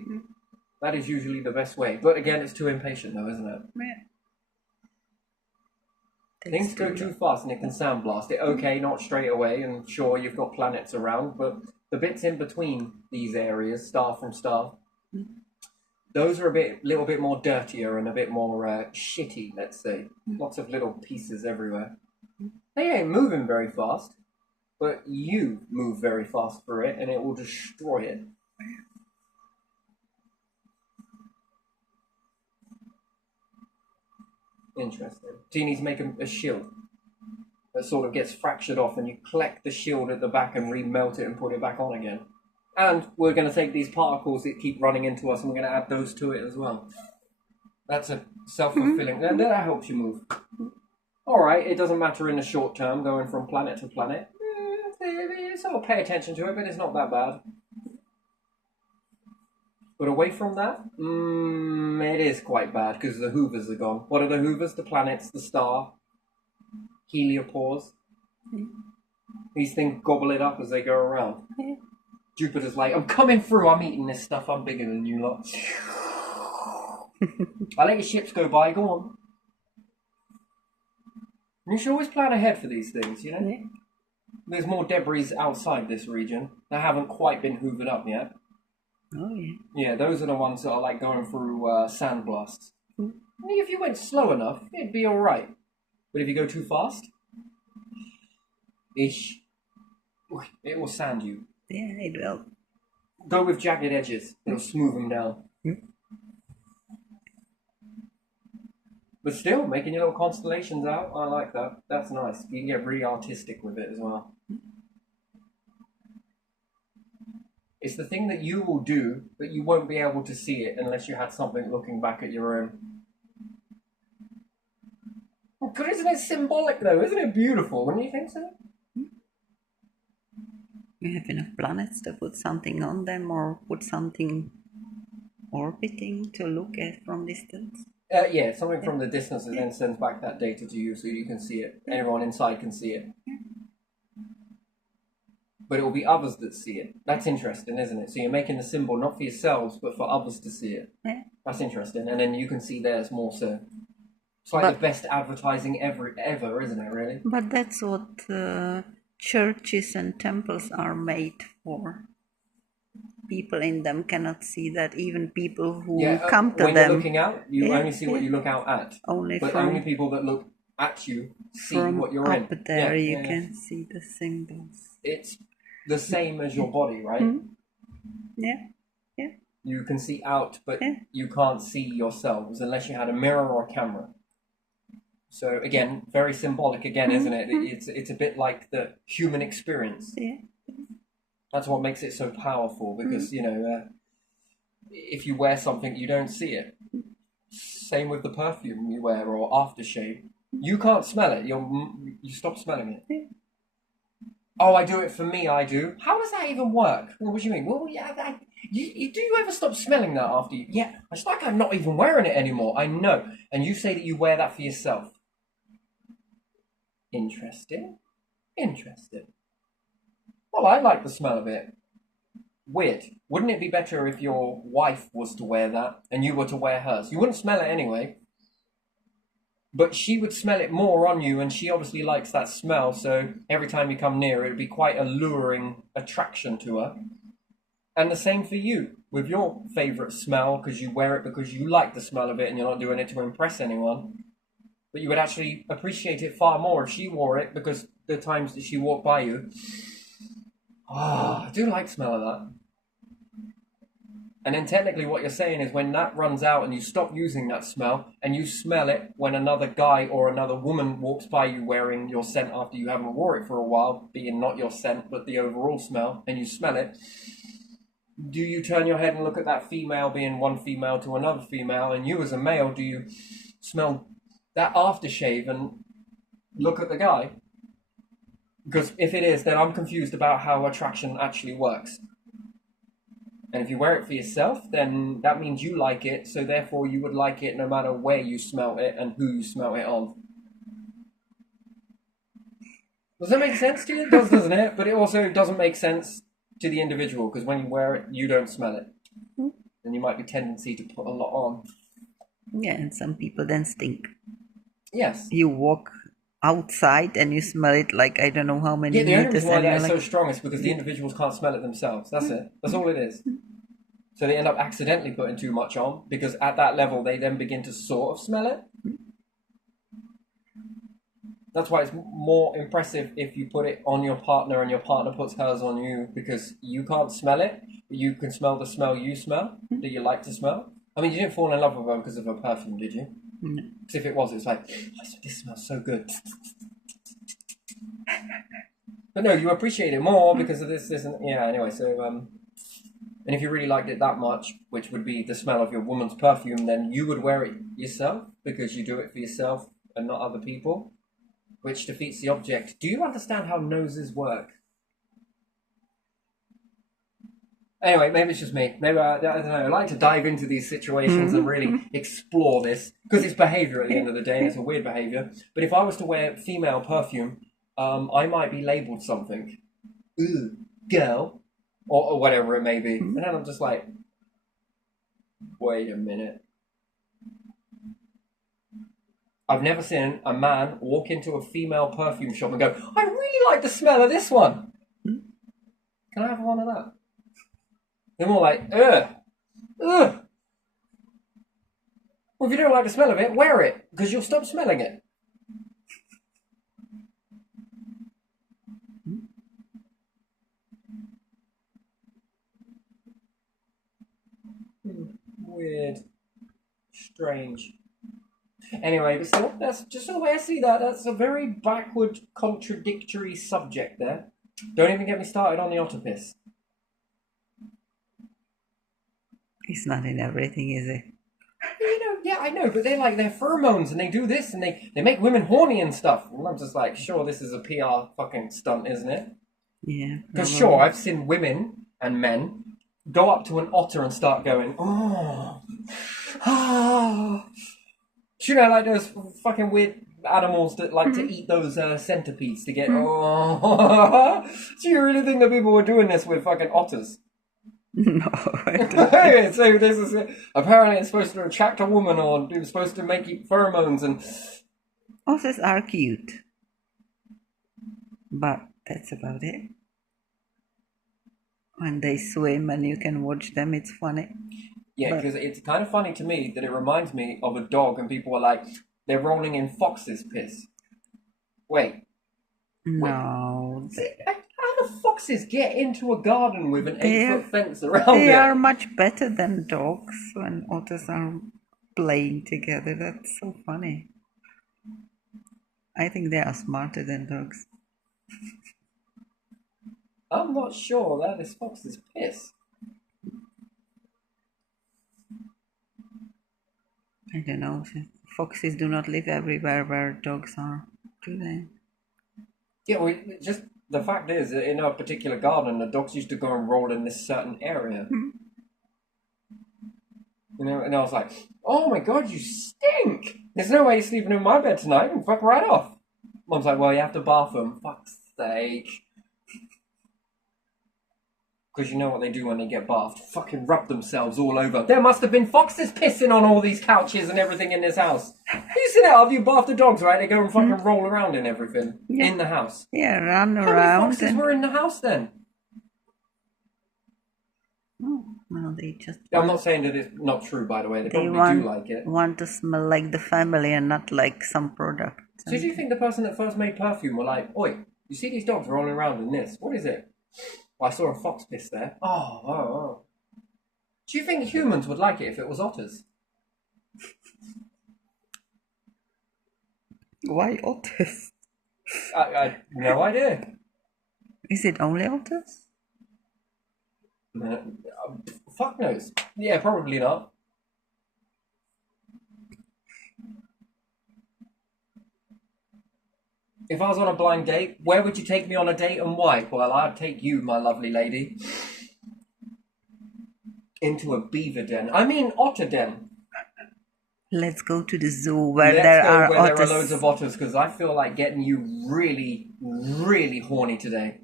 That is usually the best way. But again, it's too impatient though, isn't it? Yeah. Things go too fast and it can sandblast it. Okay, not straight away, and sure, you've got planets around, but the bits in between these areas, star from star, those are little bit more dirtier and a bit more shitty, let's say. Lots of little pieces everywhere. They ain't moving very fast, but you move very fast through it and it will destroy it. Interesting. Teenies make a shield that sort of gets fractured off and you collect the shield at the back and remelt it and put it back on again. And we're going to take these particles that keep running into us and we're going to add those to it as well. That's a self-fulfilling... That helps you move. Alright, it doesn't matter in the short term going from planet to planet. Sort of pay attention to it, but it's not that bad. But away from that, it is quite bad because the hoovers are gone. What are the hoovers? The planets, the star, heliopause. These things gobble it up as they go around. Jupiter's like, I'm coming through, I'm eating this stuff, I'm bigger than you lot. I let your ships go by, go on. You should always plan ahead for these things, you know? Yeah. There's more debris outside this region that haven't quite been hoovered up yet. Oh, yeah. Yeah, those are the ones that are like going through sandblasts. If you went slow enough, it'd be alright. But if you go too fast, it will sand you. Yeah, it will. Go with jagged edges. It'll smooth them down. But still, making your little constellations out, I like that. That's nice. You can get really artistic with it as well. It's the thing that you will do, but you won't be able to see it unless you had something looking back at your own. But isn't it symbolic though? Isn't it beautiful? Wouldn't you think so? You have enough planets to put something on them or put something orbiting to look at from distance? Yeah, something from the distance and then sends back that data to you so you can see it. Everyone inside can see it. But it will be others that see it. That's interesting, isn't it? So you're making the symbol not for yourselves, but for others to see it. Yeah. That's interesting. And then you can see theirs more so. It's like the best advertising ever, isn't it, really? But that's what churches and temples are made for. People in them cannot see that. Even people who come to when them. You're looking out, you only see what you look out at. Only people that look at you see from what you're in. Up there you can see the symbols. It's the same as your body, right? Yeah. Yeah. You can see out, but you can't see yourselves unless you had a mirror or a camera. So again, very symbolic again, isn't it? It's a bit like the human experience. Yeah. That's what makes it so powerful because, you know, if you wear something, you don't see it. Same with the perfume you wear or aftershave. You can't smell it. You stop smelling it. Yeah. Oh, I do it for me, I do. How does that even work? What do you mean? Well, yeah, do you ever stop smelling that after you? Yeah, it's like I'm not even wearing it anymore. I know. And you say that you wear that for yourself. Interesting. Well, I like the smell of it. weird. Wouldn't it be better if your wife was to wear that and you were to wear hers? You wouldn't smell it anyway, but she would smell it more on you, and she obviously likes that smell, so every time you come near, it would be quite alluring attraction to her. And the same for you, with your favourite smell, because you wear it because you like the smell of it and you're not doing it to impress anyone. But you would actually appreciate it far more if she wore it, because the times that she walked by you, I do like the smell of that. And then technically what you're saying is when that runs out and you stop using that smell and you smell it when another guy or another woman walks by you wearing your scent after you haven't wore it for a while, being not your scent but the overall smell, and you smell it, do you turn your head and look at that female being one female to another female, and you as a male, do you smell that aftershave and look at the guy? Because if it is, then I'm confused about how attraction actually works. And if you wear it for yourself, then that means you like it, so therefore you would like it no matter where you smell it and who you smell it on. Does that make sense to you? It does, doesn't it? But it also doesn't make sense to the individual, because when you wear it, you don't smell it. And you might be tendency to put a lot on. Yeah, and some people then stink. Yes. You walk outside and you smell it like I don't know how many Yeah, the only meters. reason why And that you're is like, so strong is because the individuals can't smell it themselves. That's it. That's all it is. So they end up accidentally putting too much on, because at that level they then begin to sort of smell it. That's why it's more impressive if you put it on your partner and your partner puts hers on you, because you can't smell it, but you can smell the smell you smell, that you like to smell. I mean, you didn't fall in love with her because of her perfume, did you? No. Because if it was, it's like, this smells so good. But no, you appreciate it more because of this, and yeah, anyway, so, and if you really liked it that much, which would be the smell of your woman's perfume, then you would wear it yourself, because you do it for yourself and not other people, which defeats the object. Do you understand how noses work? Anyway, maybe it's just me. Maybe, I don't know, I like to dive into these situations and really explore this, because it's behaviour at the end of the day, and it's a weird behaviour. But if I was to wear female perfume, I might be labelled something. Ooh, girl. Or whatever it may be. And then I'm just like, wait a minute. I've never seen a man walk into a female perfume shop and go, I really like the smell of this one. Can I have one of that? They're more like, ugh. Well, if you don't like the smell of it, wear it, because you'll stop smelling it. Weird. Strange. Anyway, but still, that's just the way I see that. That's a very backward, contradictory subject there. Don't even get me started on the octopus. It's not in everything, is it? You know, yeah, I know, but they're like, they're pheromones, and they do this, and they make women horny and stuff. And I'm just like, sure, this is a PR fucking stunt, isn't it? Yeah. Because sure, I've seen women and men go up to an otter and start going, oh, ah. You know, like those fucking weird animals that like to eat those centipedes to get, oh. Do you really think that people were doing this with fucking otters? No, I don't. So this is apparently it's supposed to attract a woman, or it's supposed to make you pheromones, and Otters are cute, but that's about it. When they swim and you can watch them, it's funny. yeah, because it's kind of funny to me that it reminds me of a dog, and people are like, they're rolling in fox's piss. Wait. No, How do foxes get into a garden with an 8-foot fence around they it? are much better than dogs when otters are playing together. That's so funny. I think they are smarter than dogs. I'm not sure that is fox's piss. I don't know. Foxes do not live everywhere where dogs are, do they? Yeah, well, just the fact is that in a particular garden, the dogs used to go and roll in this certain area. You know, and I was like, oh my god, you stink! There's no way you're sleeping in my bed tonight. You can fuck right off. Mum's like, well, you have to bath them. Fuck's sake. Because you know what they do when they get bathed? Fucking rub themselves all over. There must have been foxes pissing on all these couches and everything in this house. You seen it? Have you bathed the dogs, right? They go and fucking roll around in everything. Yeah. In the house. Yeah, run How around. many foxes were in the house then? No, they just I'm not saying that it's not true, by the way. They probably do like it. want to smell like the family and not like some product. So do you think the person that first made perfume were like, oi, you see these dogs rolling around in this? What is it? Well, I saw a fox piss there. Oh. Do you think humans would like it if it was otters? Why otters? I no idea. Is it only otters? Fuck knows. Yeah, probably not. If I was on a blind date, where would you take me on a date and why? Well, I'd take you, my lovely lady, into a beaver den. I mean, otter den. Let's go to the zoo where there are otters. There are loads of otters, because I feel like getting you really, really horny today.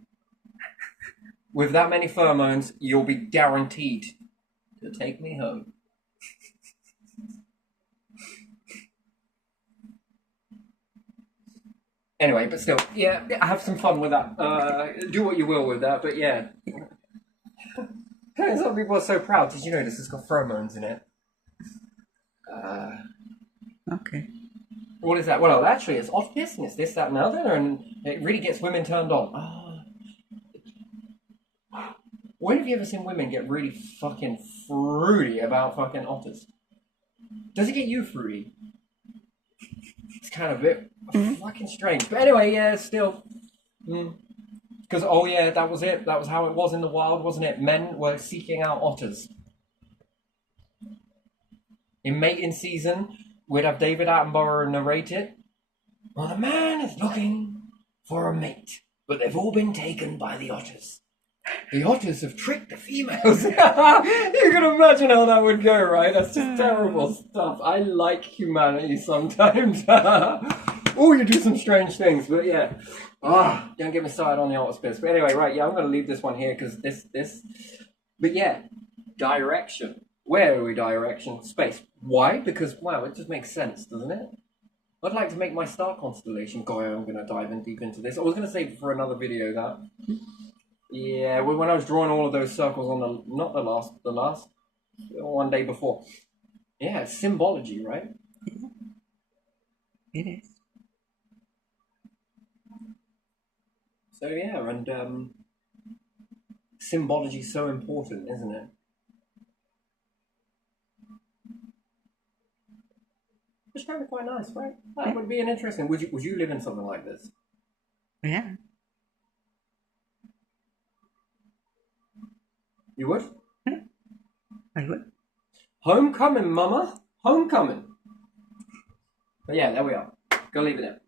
With that many pheromones, you'll be guaranteed to take me home. Anyway, but still, yeah, have some fun with that. Do what you will with that, but yeah. Some people are so proud. Did you know this has got pheromones in it? Okay. What is that? Well, actually, it's off piss and it's this, that, and the other, and it really gets women turned on. When have you ever seen women get really fucking fruity about fucking otters? Does it get you fruity? It's kind of a bit fucking strange. But anyway, yeah, still. Because, oh yeah, that was it. That was how it was in the wild, wasn't it? Men were seeking out otters. In mating season, we'd have David Attenborough narrate it. Well, the man is looking for a mate, but they've all been taken by the otters. The otters have tricked the females. You can imagine how that would go, right? That's just terrible stuff. I like humanity sometimes. Oh, you do some strange things, but yeah. Don't get me started on the otter piss. But anyway, right, yeah, I'm going to leave this one here because this. But yeah, direction. Where are we direction? Space. Why? Because, wow, it just makes sense, doesn't it? I'd like to make my star constellation. God, I'm going to dive in deep into this. I was going to save for another video that. Yeah, when I was drawing all of those circles on the last one day before. Yeah, it's symbology, right? It is. So yeah, and symbology is so important, isn't it? Which can be quite nice, right? That would be an interesting. Would you live in something like this? Yeah. You would? I would. Homecoming, mama. Homecoming. But yeah, there we are. Go leave it there.